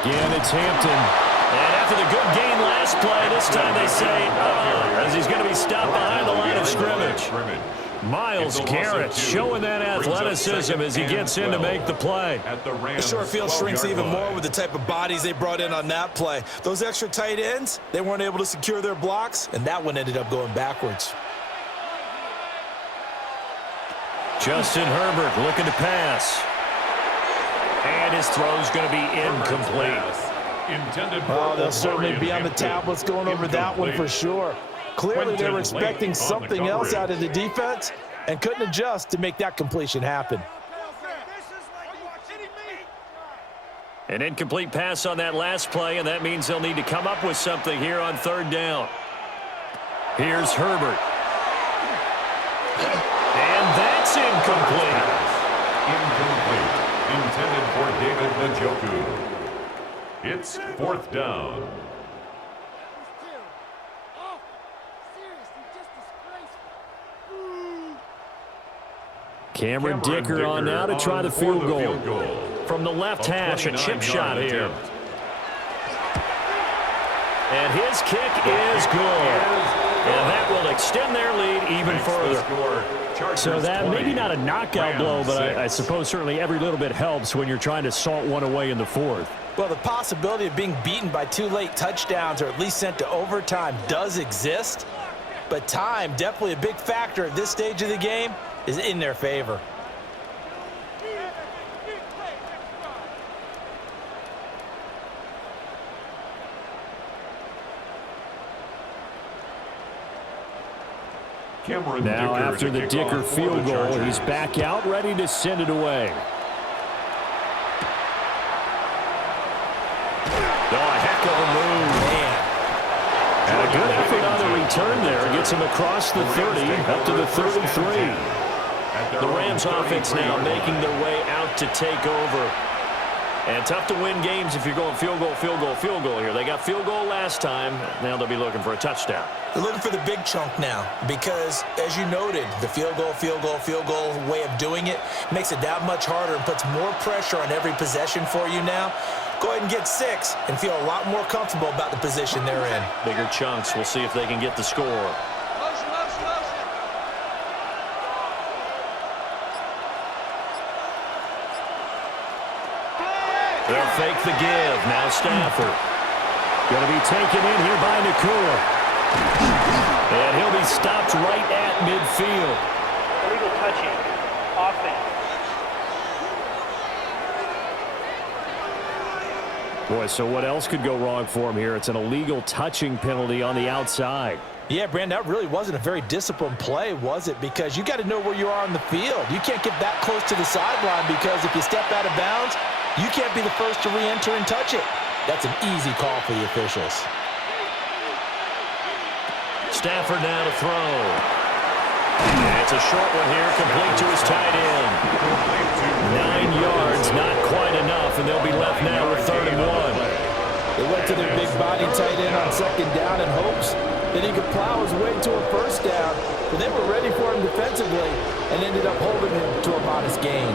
Again, it's Hampton. And after the good game last play, this time they say, as he's going to be stopped behind the line of scrimmage. Myles Garrett showing that athleticism as he gets in to make the play. The short field shrinks even more with the type of bodies they brought in on that play. Those extra tight ends, they weren't able to secure their blocks, and that one ended up going backwards. Justin Herbert looking to pass. And his throw's going to be incomplete. Oh, they'll certainly be on the tablets going over that one for sure. Clearly, they were expecting something else out of the defense and couldn't adjust to make that completion happen. An incomplete pass on that last play, and that means they'll need to come up with something here on 3rd down. Here's Herbert. And that's incomplete. Intended for David Njoku. It's 4th down. Cameron Dicker on now to try the field goal. From the left hash, a chip shot here. And his kick is good. And that will extend their lead even further. So that maybe not a knockout blow, but I suppose certainly every little bit helps when you're trying to salt one away in the 4th. Well, the possibility of being beaten by 2 late touchdowns or at least sent to overtime does exist. But time, definitely a big factor at this stage of the game, is in their favor. Now after the Dicker field goal, he's back out, ready to send it away. Oh, a heck of a move. Man. And a good effort on the return there. Gets him across the 30, up to the 33. The Rams offense now making their way out to take over. And tough to win games if you're going field goal, field goal, field goal here. They got field goal last time. Now they'll be looking for a touchdown. They're looking for the big chunk now because, as you noted, the field goal way of doing it makes it that much harder and puts more pressure on every possession for you now. Go ahead and get 6 and feel a lot more comfortable about the position they're in. Bigger chunks. We'll see if they can get the score. They'll fake the give. Now Stafford. Going to be taken in here by Nakua. And he'll be stopped right at midfield. Illegal touching. Offense. Boy, so what else could go wrong for him here? It's an illegal touching penalty on the outside. Yeah, Brandon, that really wasn't a very disciplined play, was it? Because you got to know where you are on the field. You can't get that close to the sideline because if you step out of bounds, you can't be the first to re-enter and touch it. That's an easy call for the officials. Stafford now to throw. And it's a short one here, complete to his tight end. 9 yards, not quite enough, and they'll be left now with 3rd and 1. They went to their big body tight end on 2nd down in hopes that he could plow his way to a 1st down, but they were ready for him defensively and ended up holding him to a modest gain.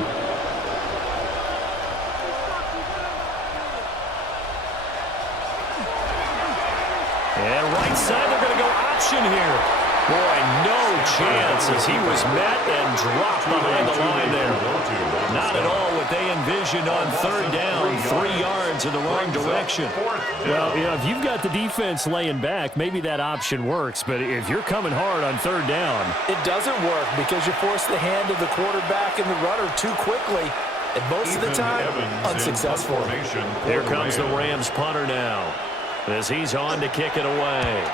And right side, they're going to go option here. Boy, no chance as he was met and dropped behind the line there. Not at all what they envisioned on 3rd down, 3 yards in the wrong direction. Well, you know, if you've got the defense laying back, maybe that option works. But if you're coming hard on 3rd down, it doesn't work because you force the hand of the quarterback and the runner too quickly. And most of the time, unsuccessful. Here comes the Rams punter now as he's on to kick it away.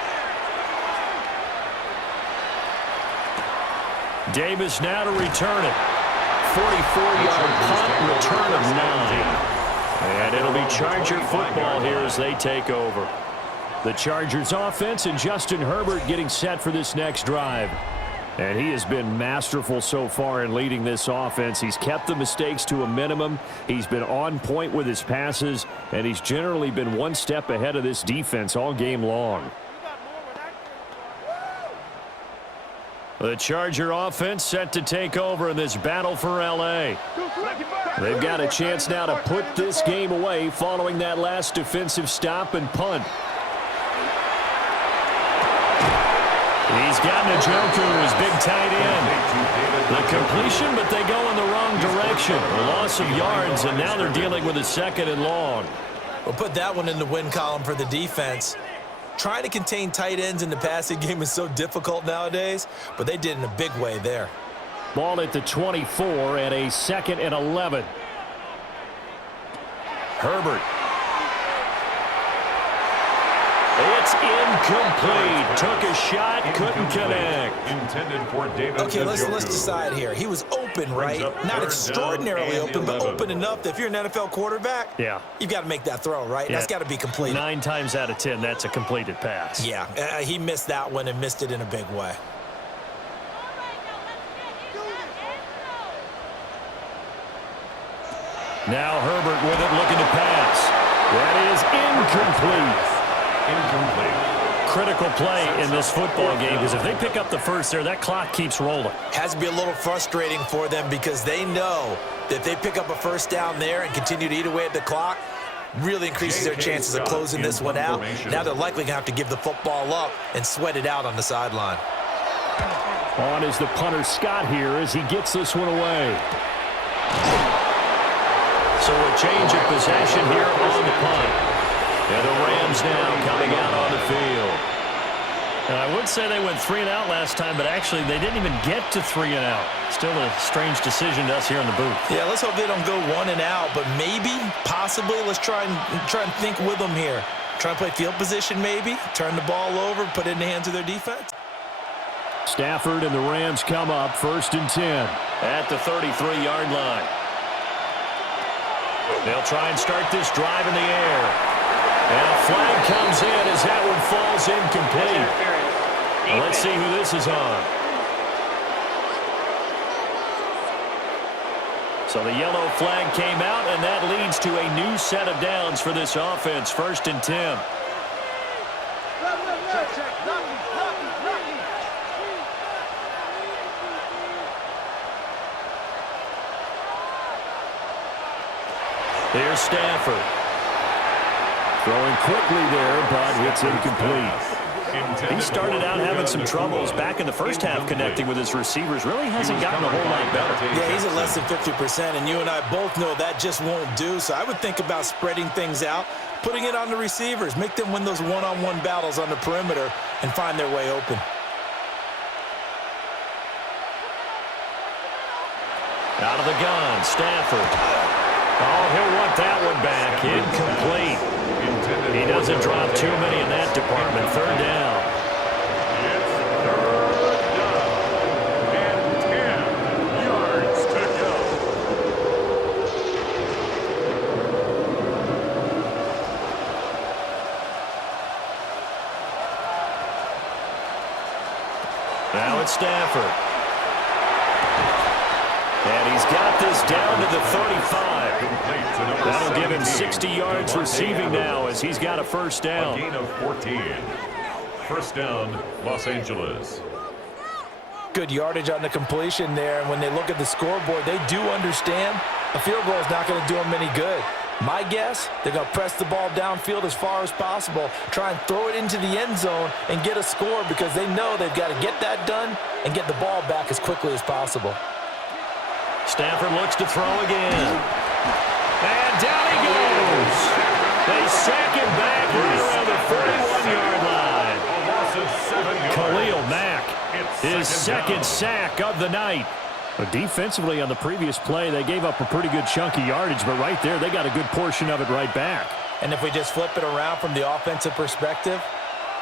Davis now to return it. 44-yard punt, return of 9. And it'll be Charger football here as they take over. The Chargers offense and Justin Herbert getting set for this next drive. And he has been masterful so far in leading this offense. He's kept the mistakes to a minimum. He's been on point with his passes, and he's generally been one step ahead of this defense all game long. The Charger offense set to take over in this battle for L.A. They've got a chance now to put this game away following that last defensive stop and punt. He's got Njoku, his big tight end. The completion, but they go in the wrong direction. A loss of yards, and now they're dealing with a 2nd and long. We'll put that one in the win column for the defense. Trying to contain tight ends in the passing game is so difficult nowadays, but they did in a big way there. Ball at the 24 and a 2nd and 11. Herbert. It's incomplete. Took a shot, couldn't connect. Intended for David. Okay, let's decide here. He was open, right? Not extraordinarily open, but open enough that if you're an NFL quarterback, yeah, you've got to make that throw, right? Yeah. That's got to be completed. 9 times out of 10, that's a completed pass. Yeah, he missed that one and missed it in a big way. Now Herbert with it, looking to pass. That is incomplete. Critical play in this football game because if they pick up the first there, that clock keeps rolling. Has to be a little frustrating for them because they know that if they pick up a 1st down there and continue to eat away at the clock, really increases their chances of closing this one out. Now they're likely going to have to give the football up and sweat it out on the sideline. On is the punter Scott here as he gets this one away. So a change of possession here on the punt. And the Rams now coming out on the field. And I would say they went 3 and out last time, but actually they didn't even get to 3 and out. Still a strange decision to us here in the booth. Yeah, let's hope they don't go 1 and out, but maybe, possibly, let's try and think with them here. Try and play field position maybe, turn the ball over, put it in the hands of their defense. Stafford and the Rams come up 1st and 10 at the 33-yard line. They'll try and start this drive in the air. And a flag comes in as that one falls incomplete. Well, let's see who this is on. So the yellow flag came out, and that leads to a new set of downs for this offense. 1st and 10. There's Stafford. Throwing quickly there, but it's incomplete. He started out having some troubles back in the first half connecting with his receivers. Really hasn't gotten a whole lot better. Yeah, he's at less than 50%, and you and I both know that just won't do. So I would think about spreading things out, putting it on the receivers, make them win those one-on-one battles on the perimeter and find their way open. Out of the gun, Stafford. Oh, he'll want that one back. Incomplete. He doesn't drop too many in that department. Third down. It's third down. And 10 yards to go. Now it's Stafford. And he's got this down to the 35. That'll give him 60 yards receiving now as he's got a first down. A gain of 14. First down, Los Angeles. Good yardage on the completion there, and when they look at the scoreboard, they do understand a field goal is not going to do them any good. My guess, they're going to press the ball downfield as far as possible, try and throw it into the end zone and get a score because they know they've got to get that done and get the ball back as quickly as possible. Stafford looks to throw again. And down he goes. They sack him back right around the 41-yard line. A loss of 7 yards. Khalil Mack, It's his second second sack of the night. But defensively on the previous play, they gave up a pretty good chunk of yardage, but right there, they got a good portion of it right back. And if we just flip it around from the offensive perspective,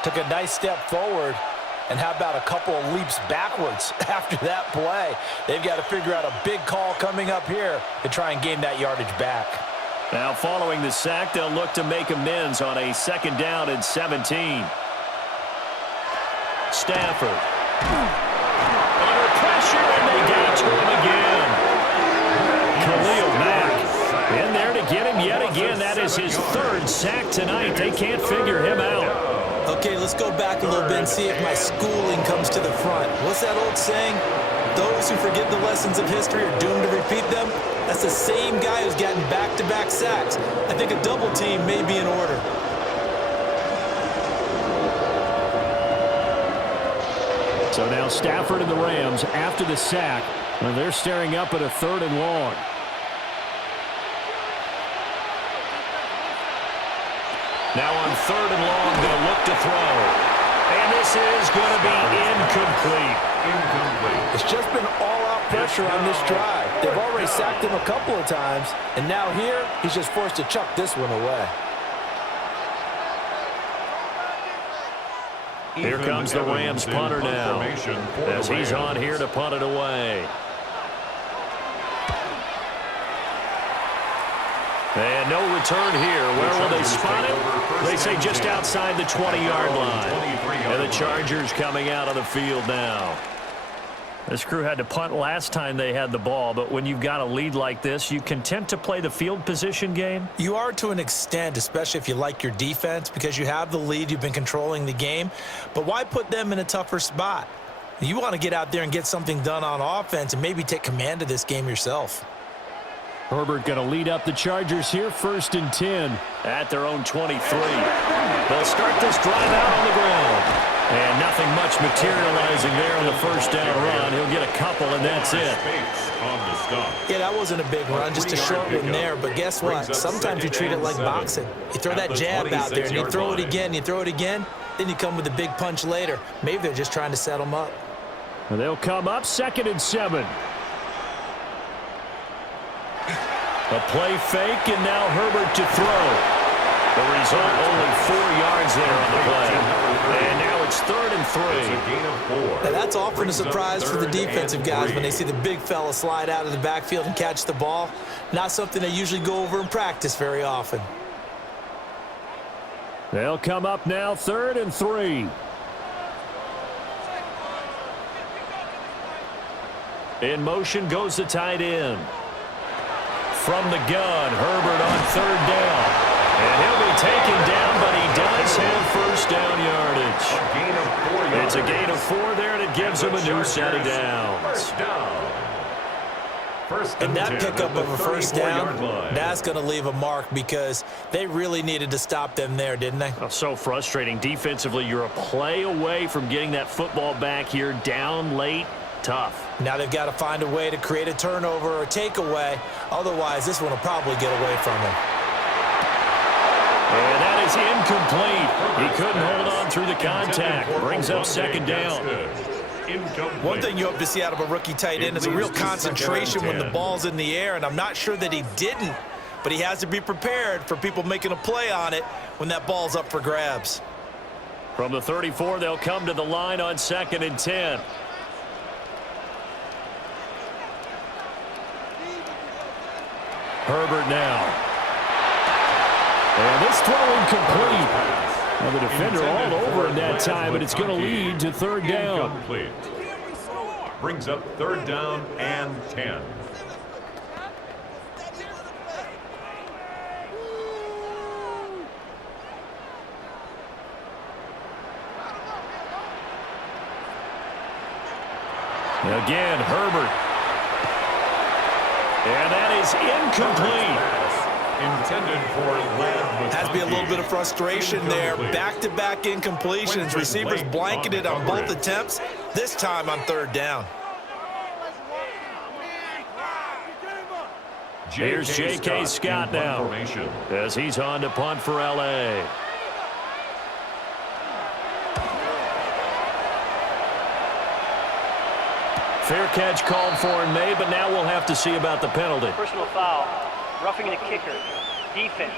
took a nice step forward, and how about a couple of leaps backwards after that play? They've got to figure out a big call coming up here to try and gain that yardage back. Now following the sack, they'll look to make amends on a second down and 17. Stafford. Under pressure, and they get it to him again. Khalil Mack in there to get him yet again. That is his third sack tonight. They can't figure him out. Okay, let's go back a little bit and see if my schooling comes to the front. What's that old saying? Those who forget the lessons of history are doomed to repeat them. That's the same guy who's gotten back-to-back sacks. I think a double team may be in order. So now Stafford and the Rams after the sack. Well, they're staring up at a 3rd and long. Now on 3rd and long, they'll look to throw. And this is going to be incomplete. It's just been all-out pressure on this drive. They've already sacked him a couple of times, and now here, he's just forced to chuck this one away. Here comes the Rams punter now, as he's on here to punt it away. And no return here. Where will they spot it? They say just outside the 20-yard line. And the Chargers coming out of the field now. This crew had to punt last time they had the ball, but when you've got a lead like this, you content to play the field position game? You are to an extent, especially if you like your defense, because you have the lead, you've been controlling the game. But why put them in a tougher spot? You want to get out there and get something done on offense and maybe take command of this game yourself. Herbert going to lead up the Chargers here, 1st and 10 at their own 23. They'll start this drive out on the ground. And nothing much materializing there on the first down run. He'll get a couple, and that's it. Yeah, that wasn't a big run, just a short one there. But guess what? Sometimes you treat it like boxing. You throw that jab out there, and you throw it again, then you come with a big punch later. Maybe they're just trying to set them up. And they'll come up 2nd and 7. A play fake, and now Herbert to throw. The result, only 4 yards there on the play. And now it's 3rd and 3. Now that's often a surprise for the defensive guys when they see the big fella slide out of the backfield and catch the ball. Not something they usually go over in practice very often. They'll come up now 3rd and 3. In motion goes the tight end. From the gun, Herbert on 3rd down. And he'll be taken down, but he does have first down yardage. It's a gain of 4 there, and it gives him a new set of downs. And that pickup of a first down, that's going to leave a mark because they really needed to stop them there, didn't they? Oh, so frustrating. Defensively, you're a play away from getting that football back here. Down late, tough. Now they've got to find a way to create a turnover or a takeaway. Otherwise, this one will probably get away from them. And that is incomplete. He couldn't hold on through the contact. Brings up second down. One thing you hope to see out of a rookie tight end is a real concentration when the ball's in the air, and I'm not sure that he didn't, but he has to be prepared for people making a play on it when that ball's up for grabs. From the 34, they'll come to the line on 2nd and 10. Herbert now. And this throw incomplete. Well, the defender all over in that time, but it's going to lead to 3rd down. Incomplete. Brings up 3rd down and 10. Again, Herbert. And that is incomplete. Intended for Has to be a little bit of frustration there. Back-to-back incompletions. Receivers blanketed on both attempts, this time on 3rd down. Here's J.K. Scott now as he's on to punt for L.A. Fair catch called for in May, but now we'll have to see about the penalty. Personal foul. Roughing the kicker. Defense.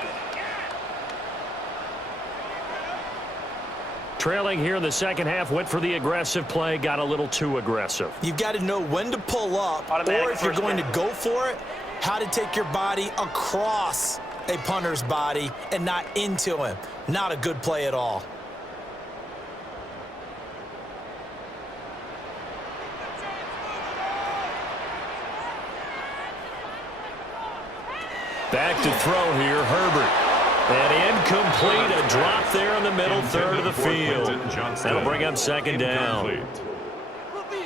Trailing here in the second half, went for the aggressive play, got a little too aggressive. You've got to know when to pull up, or if you're going to go for it, how to take your body across a punter's body and not into him. Not a good play at all. Back to throw here, Herbert. And incomplete, a drop there in the middle third of the field. That'll bring up 2nd down.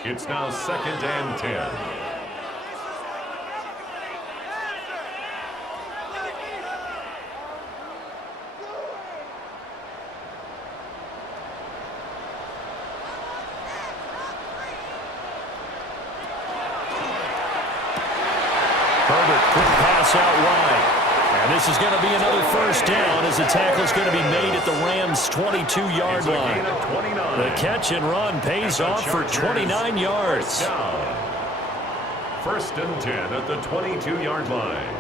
It's now 2nd and 10. Herbert, quick pass out wide. And this is going to be another first down as the tackle's going to be made at the Rams' 22-yard line. The catch and run pays off for 29 yards. 1st and 10 at the 22-yard line.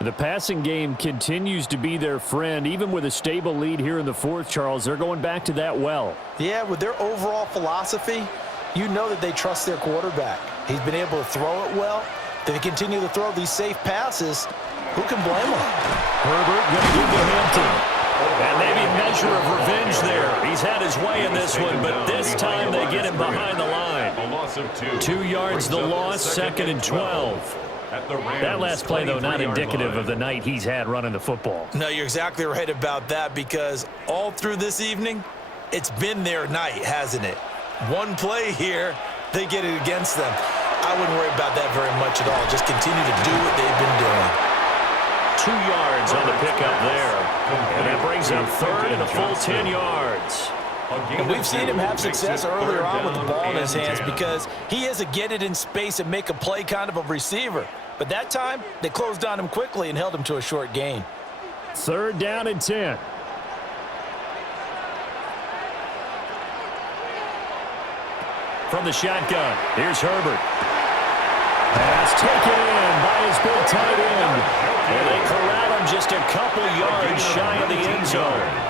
The passing game continues to be their friend. Even with a stable lead here in the 4th, Charles, they're going back to that well. Yeah, with their overall philosophy, you know that they trust their quarterback. He's been able to throw it well. They continue to throw these safe passes. Who can blame them? Herbert going to give to Hampton. And maybe a measure of revenge there. He's had his way in this one, but this time they get him behind the line. A loss of 2. 2 yards the loss, 2nd and 12. That last play, though, not indicative of the night he's had running the football. No, you're exactly right about that, because all through this evening, it's been their night, hasn't it? One play here, they get it against them. I wouldn't worry about that very much at all. Just continue to do what they've been doing. 2 yards on the pickup there. And that brings up 3rd and a full 10 yards. And we've seen him have success earlier on with the ball in his hands because he is a get it in space and make a play kind of a receiver. But that time, they closed on him quickly and held him to a short gain. 3rd down and 10. From the shotgun, here's Herbert. Pass taken in by his big tight end. And they corral him just a couple yards shy of the end zone.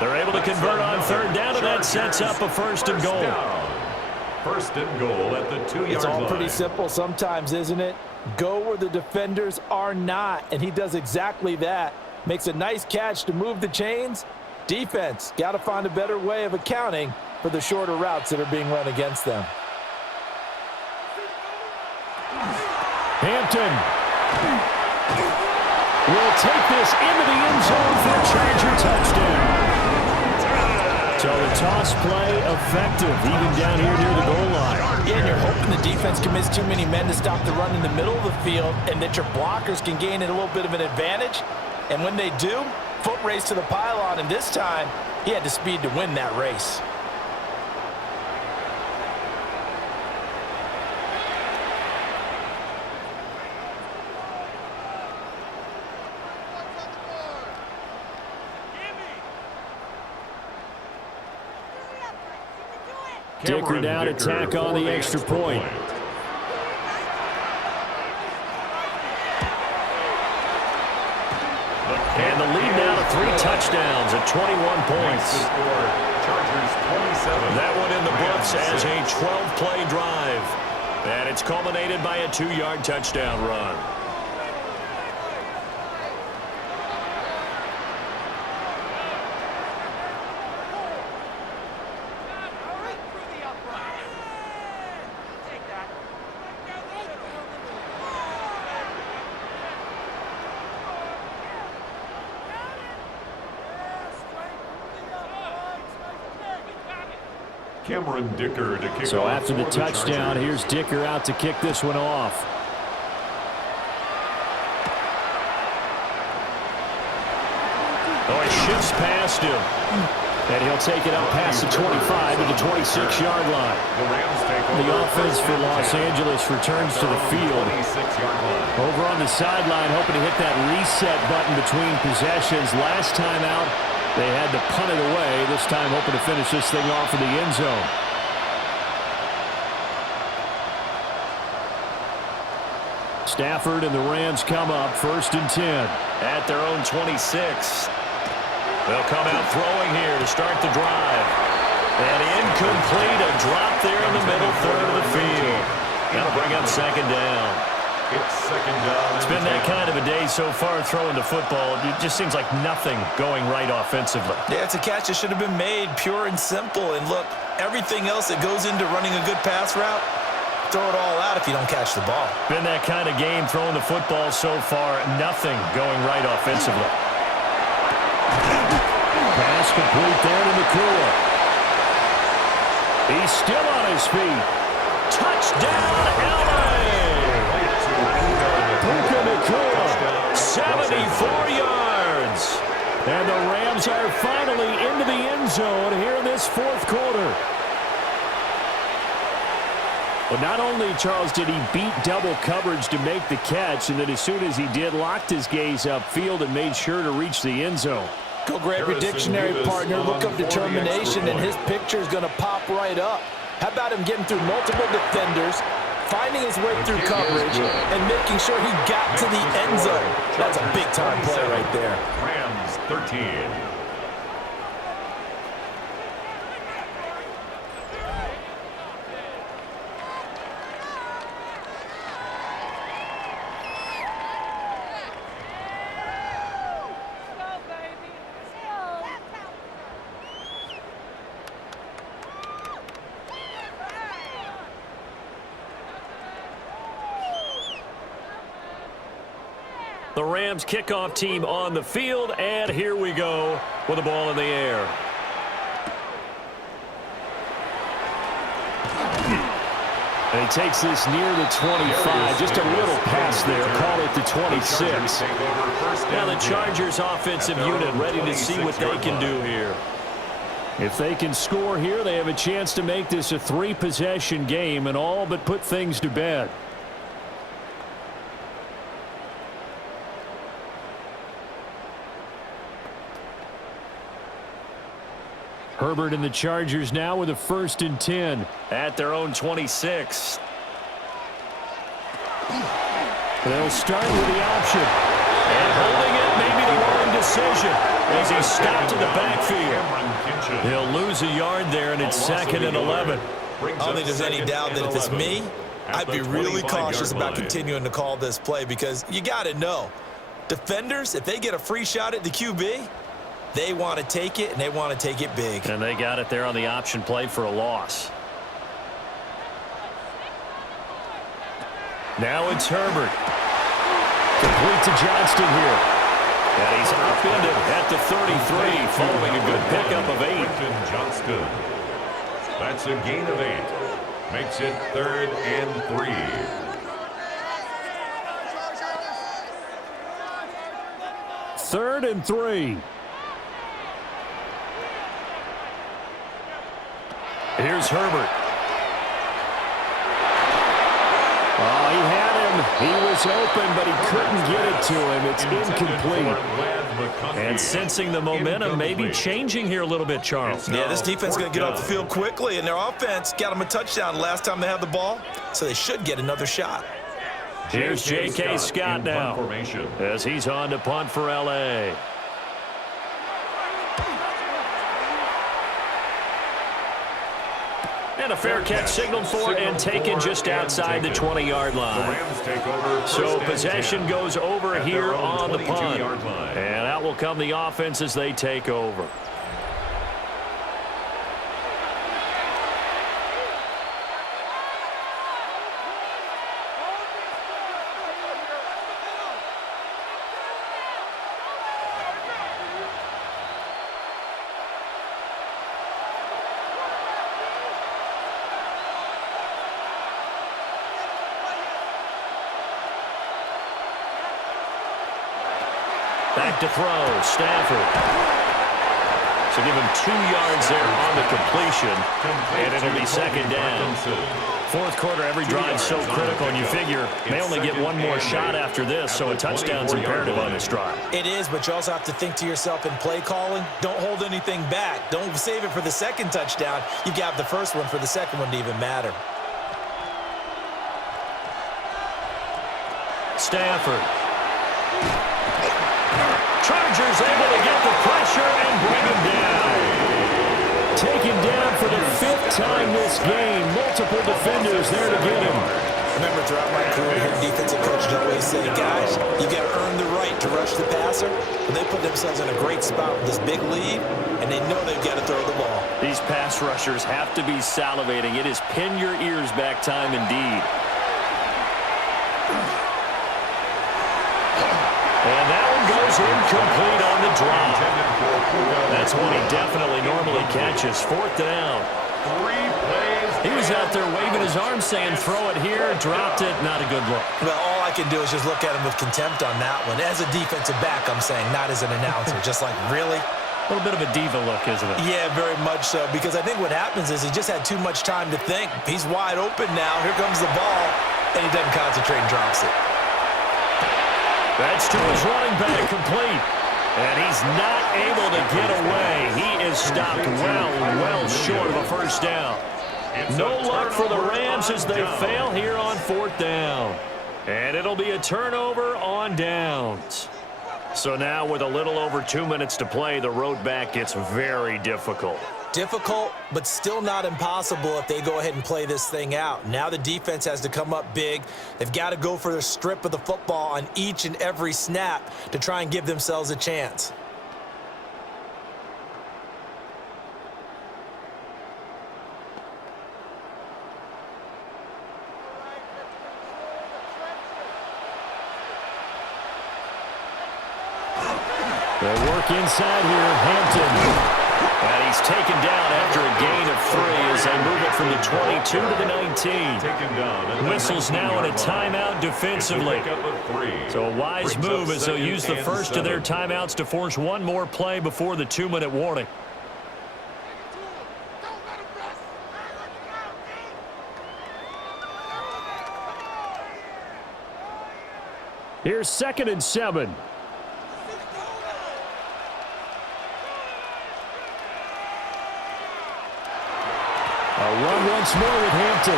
They're able to convert on 3rd down, and that sets up a 1st and goal. 1st and goal at the 2-yard line. It's all pretty simple sometimes, isn't it? Go where the defenders are not, and he does exactly that. Makes a nice catch to move the chains. Defense, got to find a better way of accounting for the shorter routes that are being run against them. Hampton will take this into the end zone for a Charger touchdown. So the toss play effective, even down here near the goal line. Yeah, and you're hoping the defense commits too many men to stop the run in the middle of the field and that your blockers can gain a little bit of an advantage. And when they do, foot race to the pylon, and this time he had the speed to win that race. Dicker down to tack on the extra point. And the lead now to 3 touchdowns at 21 points. That one in the books as a 12-play drive. And it's culminated by a 2-yard touchdown run. Dicker to kick so off after the touchdown, here's Dicker out to kick this one off. Oh, he shifts past him. And he'll take it up past the 25 to the 26-yard line. The offense for Los Angeles returns to the field. Over on the sideline, hoping to hit that reset button between possessions. Last time out, they had to punt it away. This time hoping to finish this thing off in the end zone. Stafford and the Rams come up 1st and 10 at their own 26. They'll come out throwing here to start the drive. And incomplete, a drop there in the middle third of the field. That'll bring up 2nd down. It's been that kind of a day so far throwing the football. It just seems like nothing going right offensively. Yeah, it's a catch that should have been made, pure and simple. And look, everything else that goes into running a good pass route, throw it all out if you don't catch the ball. Been that kind of game throwing the football so far, nothing going right offensively. Pass complete there to McCool. He's still on his feet. Touchdown, LA! Puka Nacua, 74 yards. And the Rams are finally into the end zone here in this 4th quarter. But not only, Charles, did he beat double coverage to make the catch, and then as soon as he did, locked his gaze upfield and made sure to reach the end zone. Go grab your dictionary, partner, look up determination, and his picture is going to pop right up. How about him getting through multiple defenders, finding his way through coverage, and making sure he got to the end zone? That's a big-time play right there. Rams 13. The Rams kickoff team on the field, and here we go with the ball in the air. And he takes this near the 25, just a little pass there, call it the 26. Now the Chargers offensive unit ready to see what they can do here. If they can score here, they have a chance to make this a 3-possession game and all but put things to bed. Herbert and the Chargers now with a 1st and 10 at their own 26. They'll start with the option. And holding it may be the wrong decision as he stopped in the backfield. He'll lose a yard there, and it's 2nd and 11. I don't think there's any doubt that if it's me, I'd be really cautious about continuing to call this play because you got to know, defenders, if they get a free shot at the QB, they want to take it, and they want to take it big. And they got it there on the option play for a loss. Now it's Herbert. Complete to Johnston here. And he's upended at the 33 following a good pickup of 8. Quentin Johnston. That's a gain of 8. Makes it 3rd and 3. Third and 3. Here's Herbert. Oh, he had him. He was open, but he couldn't get it to him. It's incomplete. And sensing the momentum may be changing here a little bit, Charles. Yeah, this defense is going to get off the field quickly, and their offense got them a touchdown last time they had the ball, so they should get another shot. Here's J.K. Scott now as he's on to punt for L.A. And a fair catch signaled for and taken just outside the 20-yard line. So possession goes over here on the punt. And out will come the offense as they take over. Back to throw, Stafford. So give him 2 yards there on the completion, and it'll be second down. Fourth quarter, every drive so critical, and you figure they only get one more shot after this, so a touchdown's imperative on this drive. It is, but you also have to think to yourself in play calling, don't hold anything back. Don't save it for the second touchdown. You've got the first one for the second one to even matter. Stafford. Chargers able to get the pressure and bring him down. Taken down for the 5th time this game. Multiple defenders there to get him. Remember, throughout my career here, defensive coaches always say, guys, you got to earn the right to rush the passer. But they put themselves in a great spot with this big lead, and they know they've got to throw the ball. These pass rushers have to be salivating. It is pin your ears back time indeed. And that one goes incomplete on the drop. That's one he definitely normally catches. 4th down. He was out there waving his arms saying, throw it here, dropped it, not a good look. Well, all I can do is just look at him with contempt on that one. As a defensive back, I'm saying, not as an announcer. Just like, really? A little bit of a diva look, isn't it? Yeah, very much so, because I think what happens is he just had too much time to think. He's wide open now. Here comes the ball, and he doesn't concentrate and drops it. That's to his running back, complete. And he's not able to get away. He is stopped well short of a first down. No luck for the Rams as they fail here on 4th down. And it'll be a turnover on downs. So now with a little over 2 minutes to play, the road back gets very difficult. Difficult, but still not impossible if they go ahead and play this thing out. Now the defense has to come up big. They've got to go for the strip of the football on each and every snap to try and give themselves a chance. They work inside here, Hampton. And he's taken down after a gain of 3 as they move it from the 22 to the 19. Whistles now in a timeout defensively. So a wise move as they'll use the first of their timeouts to force one more play before the 2-minute warning. Here's 2nd and 7. A run once more with Hampton.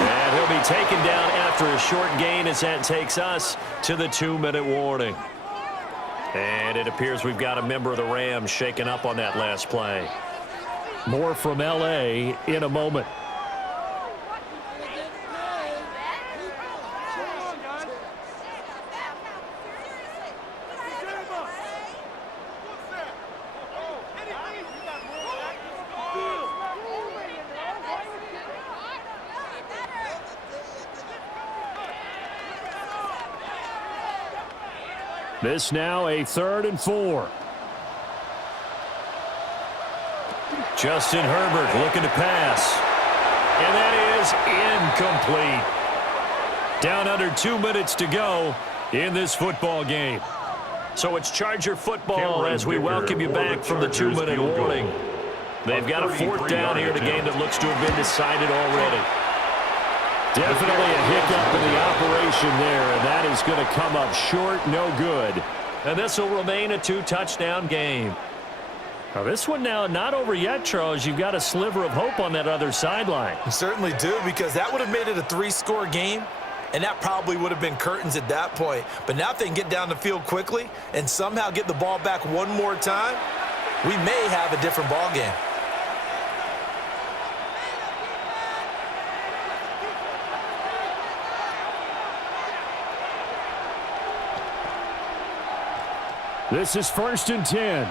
And he'll be taken down after a short gain as that takes us to the 2-minute warning. And it appears we've got a member of the Rams shaken up on that last play. More from L.A. in a moment. This now a 3rd and 4. Justin Herbert looking to pass. And that is incomplete. Down under 2 minutes to go in this football game. So it's Charger football as we welcome you back from the 2-minute warning. They've got a 4th down here in a game that looks to have been decided already. Definitely a hiccup in the operation there, and that is going to come up short, no good. And this will remain a 2-touchdown game. Now this one now not over yet, Charles. You've got a sliver of hope on that other sideline. You certainly do, because that would have made it a 3-score game, and that probably would have been curtains at that point. But now if they can get down the field quickly and somehow get the ball back one more time, we may have a different ball game. This is 1st and 10.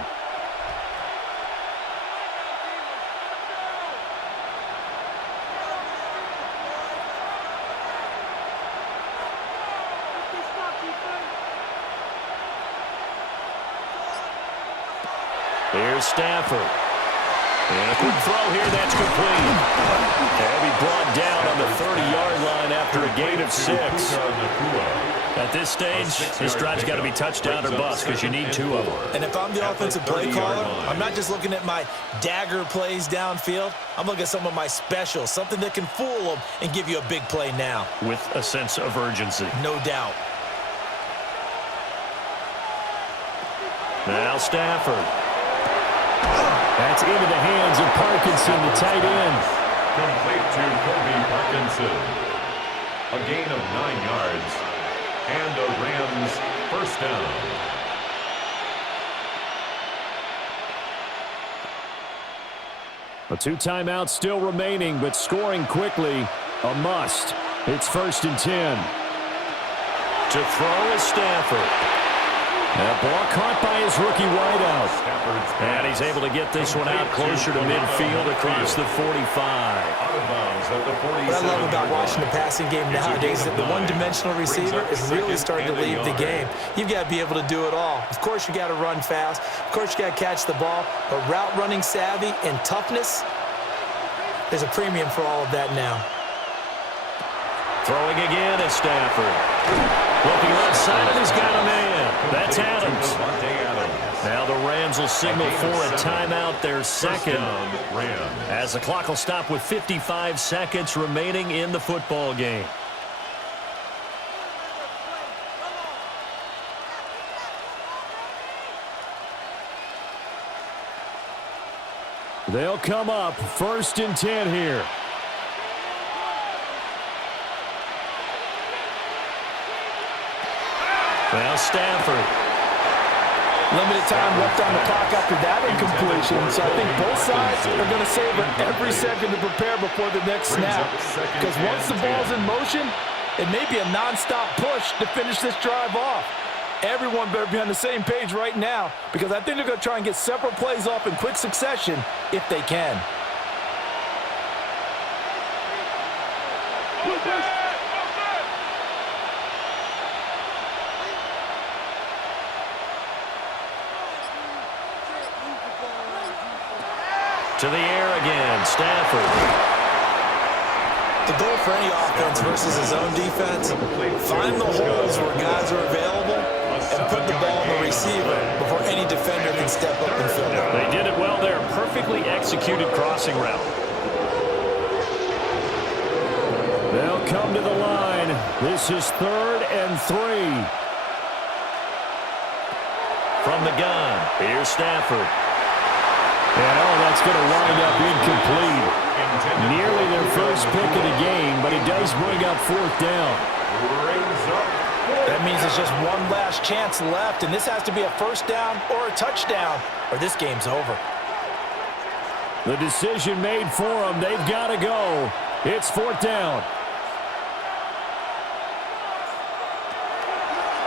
Here's Stafford. And a quick throw here, that's complete. And he brought down on the 30-yard line after a gain of 6. At this stage, this drive's got to be touchdown or bust because you need 2 of them. And if I'm the offensive play caller, I'm not just looking at my dagger plays downfield. I'm looking at some of my specials, something that can fool them and give you a big play now. With a sense of urgency. No doubt. Now Stafford. That's into the hands of Parkinson, the tight end. Complete to Kobe Parkinson. A gain of 9 yards. And a Rams 1st down. A 2 timeouts still remaining, but scoring quickly, a must. It's 1st and 10. To throw is Stafford. That ball caught by his rookie wideout. And he's able to get this one out closer to midfield across the 45. What I love about watching the passing game nowadays is that the one-dimensional receiver is really starting to leave the game. You've got to be able to do it all. Of course, you got to run fast. Of course, you got to catch the ball. But route running savvy and toughness, there's a premium for all of that now. Throwing again is Stafford. Looking left side, and he's got a man. That's Adams. Now the Rams will signal for a timeout, their 2nd. As the clock will stop with 55 seconds remaining in the football game. They'll come up 1st and 10 here. Now Stafford. Limited time left on the clock after that incompletion, so I think both sides are going to savor every second to prepare before the next snap. Because once the ball's in motion, it may be a nonstop push to finish this drive off. Everyone better be on the same page right now, because I think they're going to try and get several plays off in quick succession if they can. To the air again, Stafford. The goal for any offense versus his own defense, find the holes where guys are available and put the ball on the receiver before any defender can step up and fill it. They did it well there. Perfectly executed crossing route. They'll come to the line. This is 3rd and 3. From the gun, here's Stafford. And that's going to wind up incomplete. Nearly their first pick of the game, but he does bring up 4th down. That means there's just one last chance left, and this has to be a 1st down or a touchdown, or this game's over. The decision made for them. They've got to go. It's 4th down.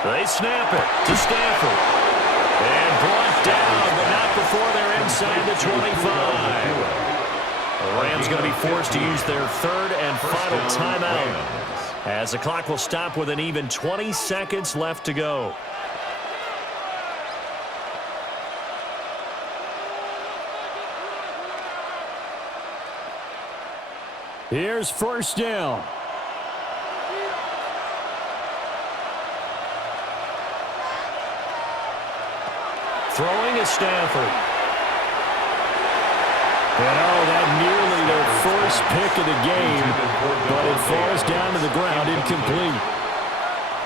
They snap it to Stafford. And brought down, but not before they're inside the 25. The Rams going to be forced to use their 3rd and final timeout, as the clock will stop with an even 20 seconds left to go. Here's first down. Throwing is Stafford. And that nearly their first pick of the game, but it falls down to the ground incomplete.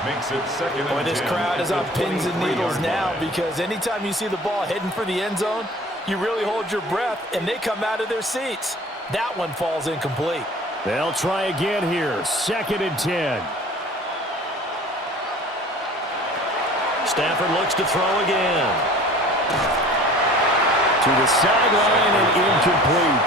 Makes it second. Boy, this crowd is on pins and needles now because anytime you see the ball heading for the end zone, you really hold your breath, and they come out of their seats. That one falls incomplete. They'll try again here. 2nd and 10. Stafford looks to throw again. To the sideline and incomplete.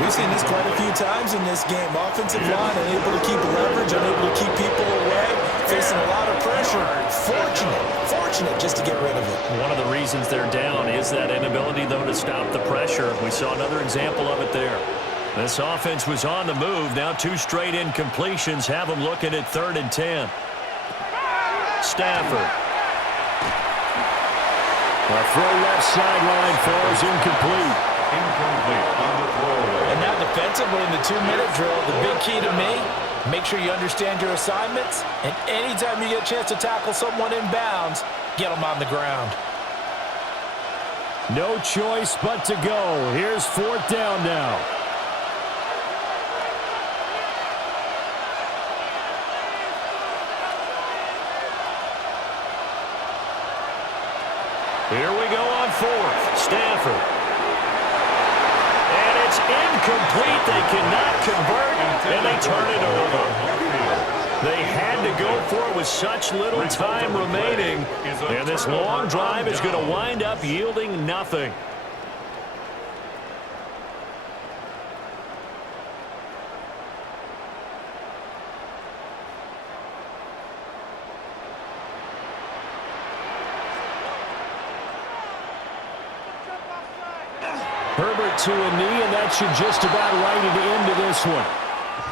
We've seen this quite a few times in this game. Offensive line unable to keep leverage, unable to keep people away, facing a lot of pressure. Fortunate just to get rid of it. One of the reasons they're down is that inability, though, to stop the pressure. We saw another example of it there. This offense was on the move. Now 2 straight incompletions have them looking at 3rd and 10. Stafford. A throw left sideline falls incomplete. Incomplete on the throwaway. And now defensively in the 2-minute drill, the big key to me, make sure you understand your assignments, and anytime you get a chance to tackle someone in bounds, get them on the ground. No choice but to go. Here's 4th down now. Here we go on 4th. Stafford. And it's incomplete. They cannot convert, and they turn it over. They had to go for it with such little time remaining, and this long drive is going to wind up yielding nothing. Herbert to a knee, and that should just about write it into this one.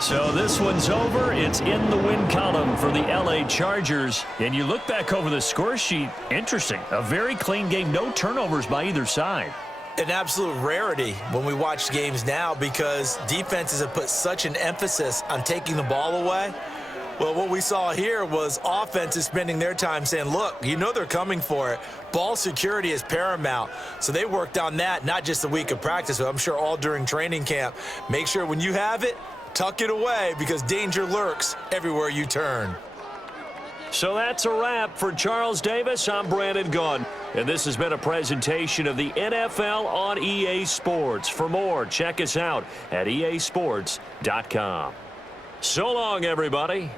So this one's over. It's in the win column for the LA Chargers. And you look back over the score sheet, interesting. A very clean game, no turnovers by either side. An absolute rarity when we watch games now because defenses have put such an emphasis on taking the ball away. Well, what we saw here was offenses spending their time saying, look, you know they're coming for it. Ball security is paramount. So they worked on that, not just a week of practice, but I'm sure all during training camp. Make sure when you have it, tuck it away because danger lurks everywhere you turn. So that's a wrap for Charles Davis. I'm Brandon Gaudin, and this has been a presentation of the NFL on EA Sports. For more, check us out at easports.com. So long, everybody.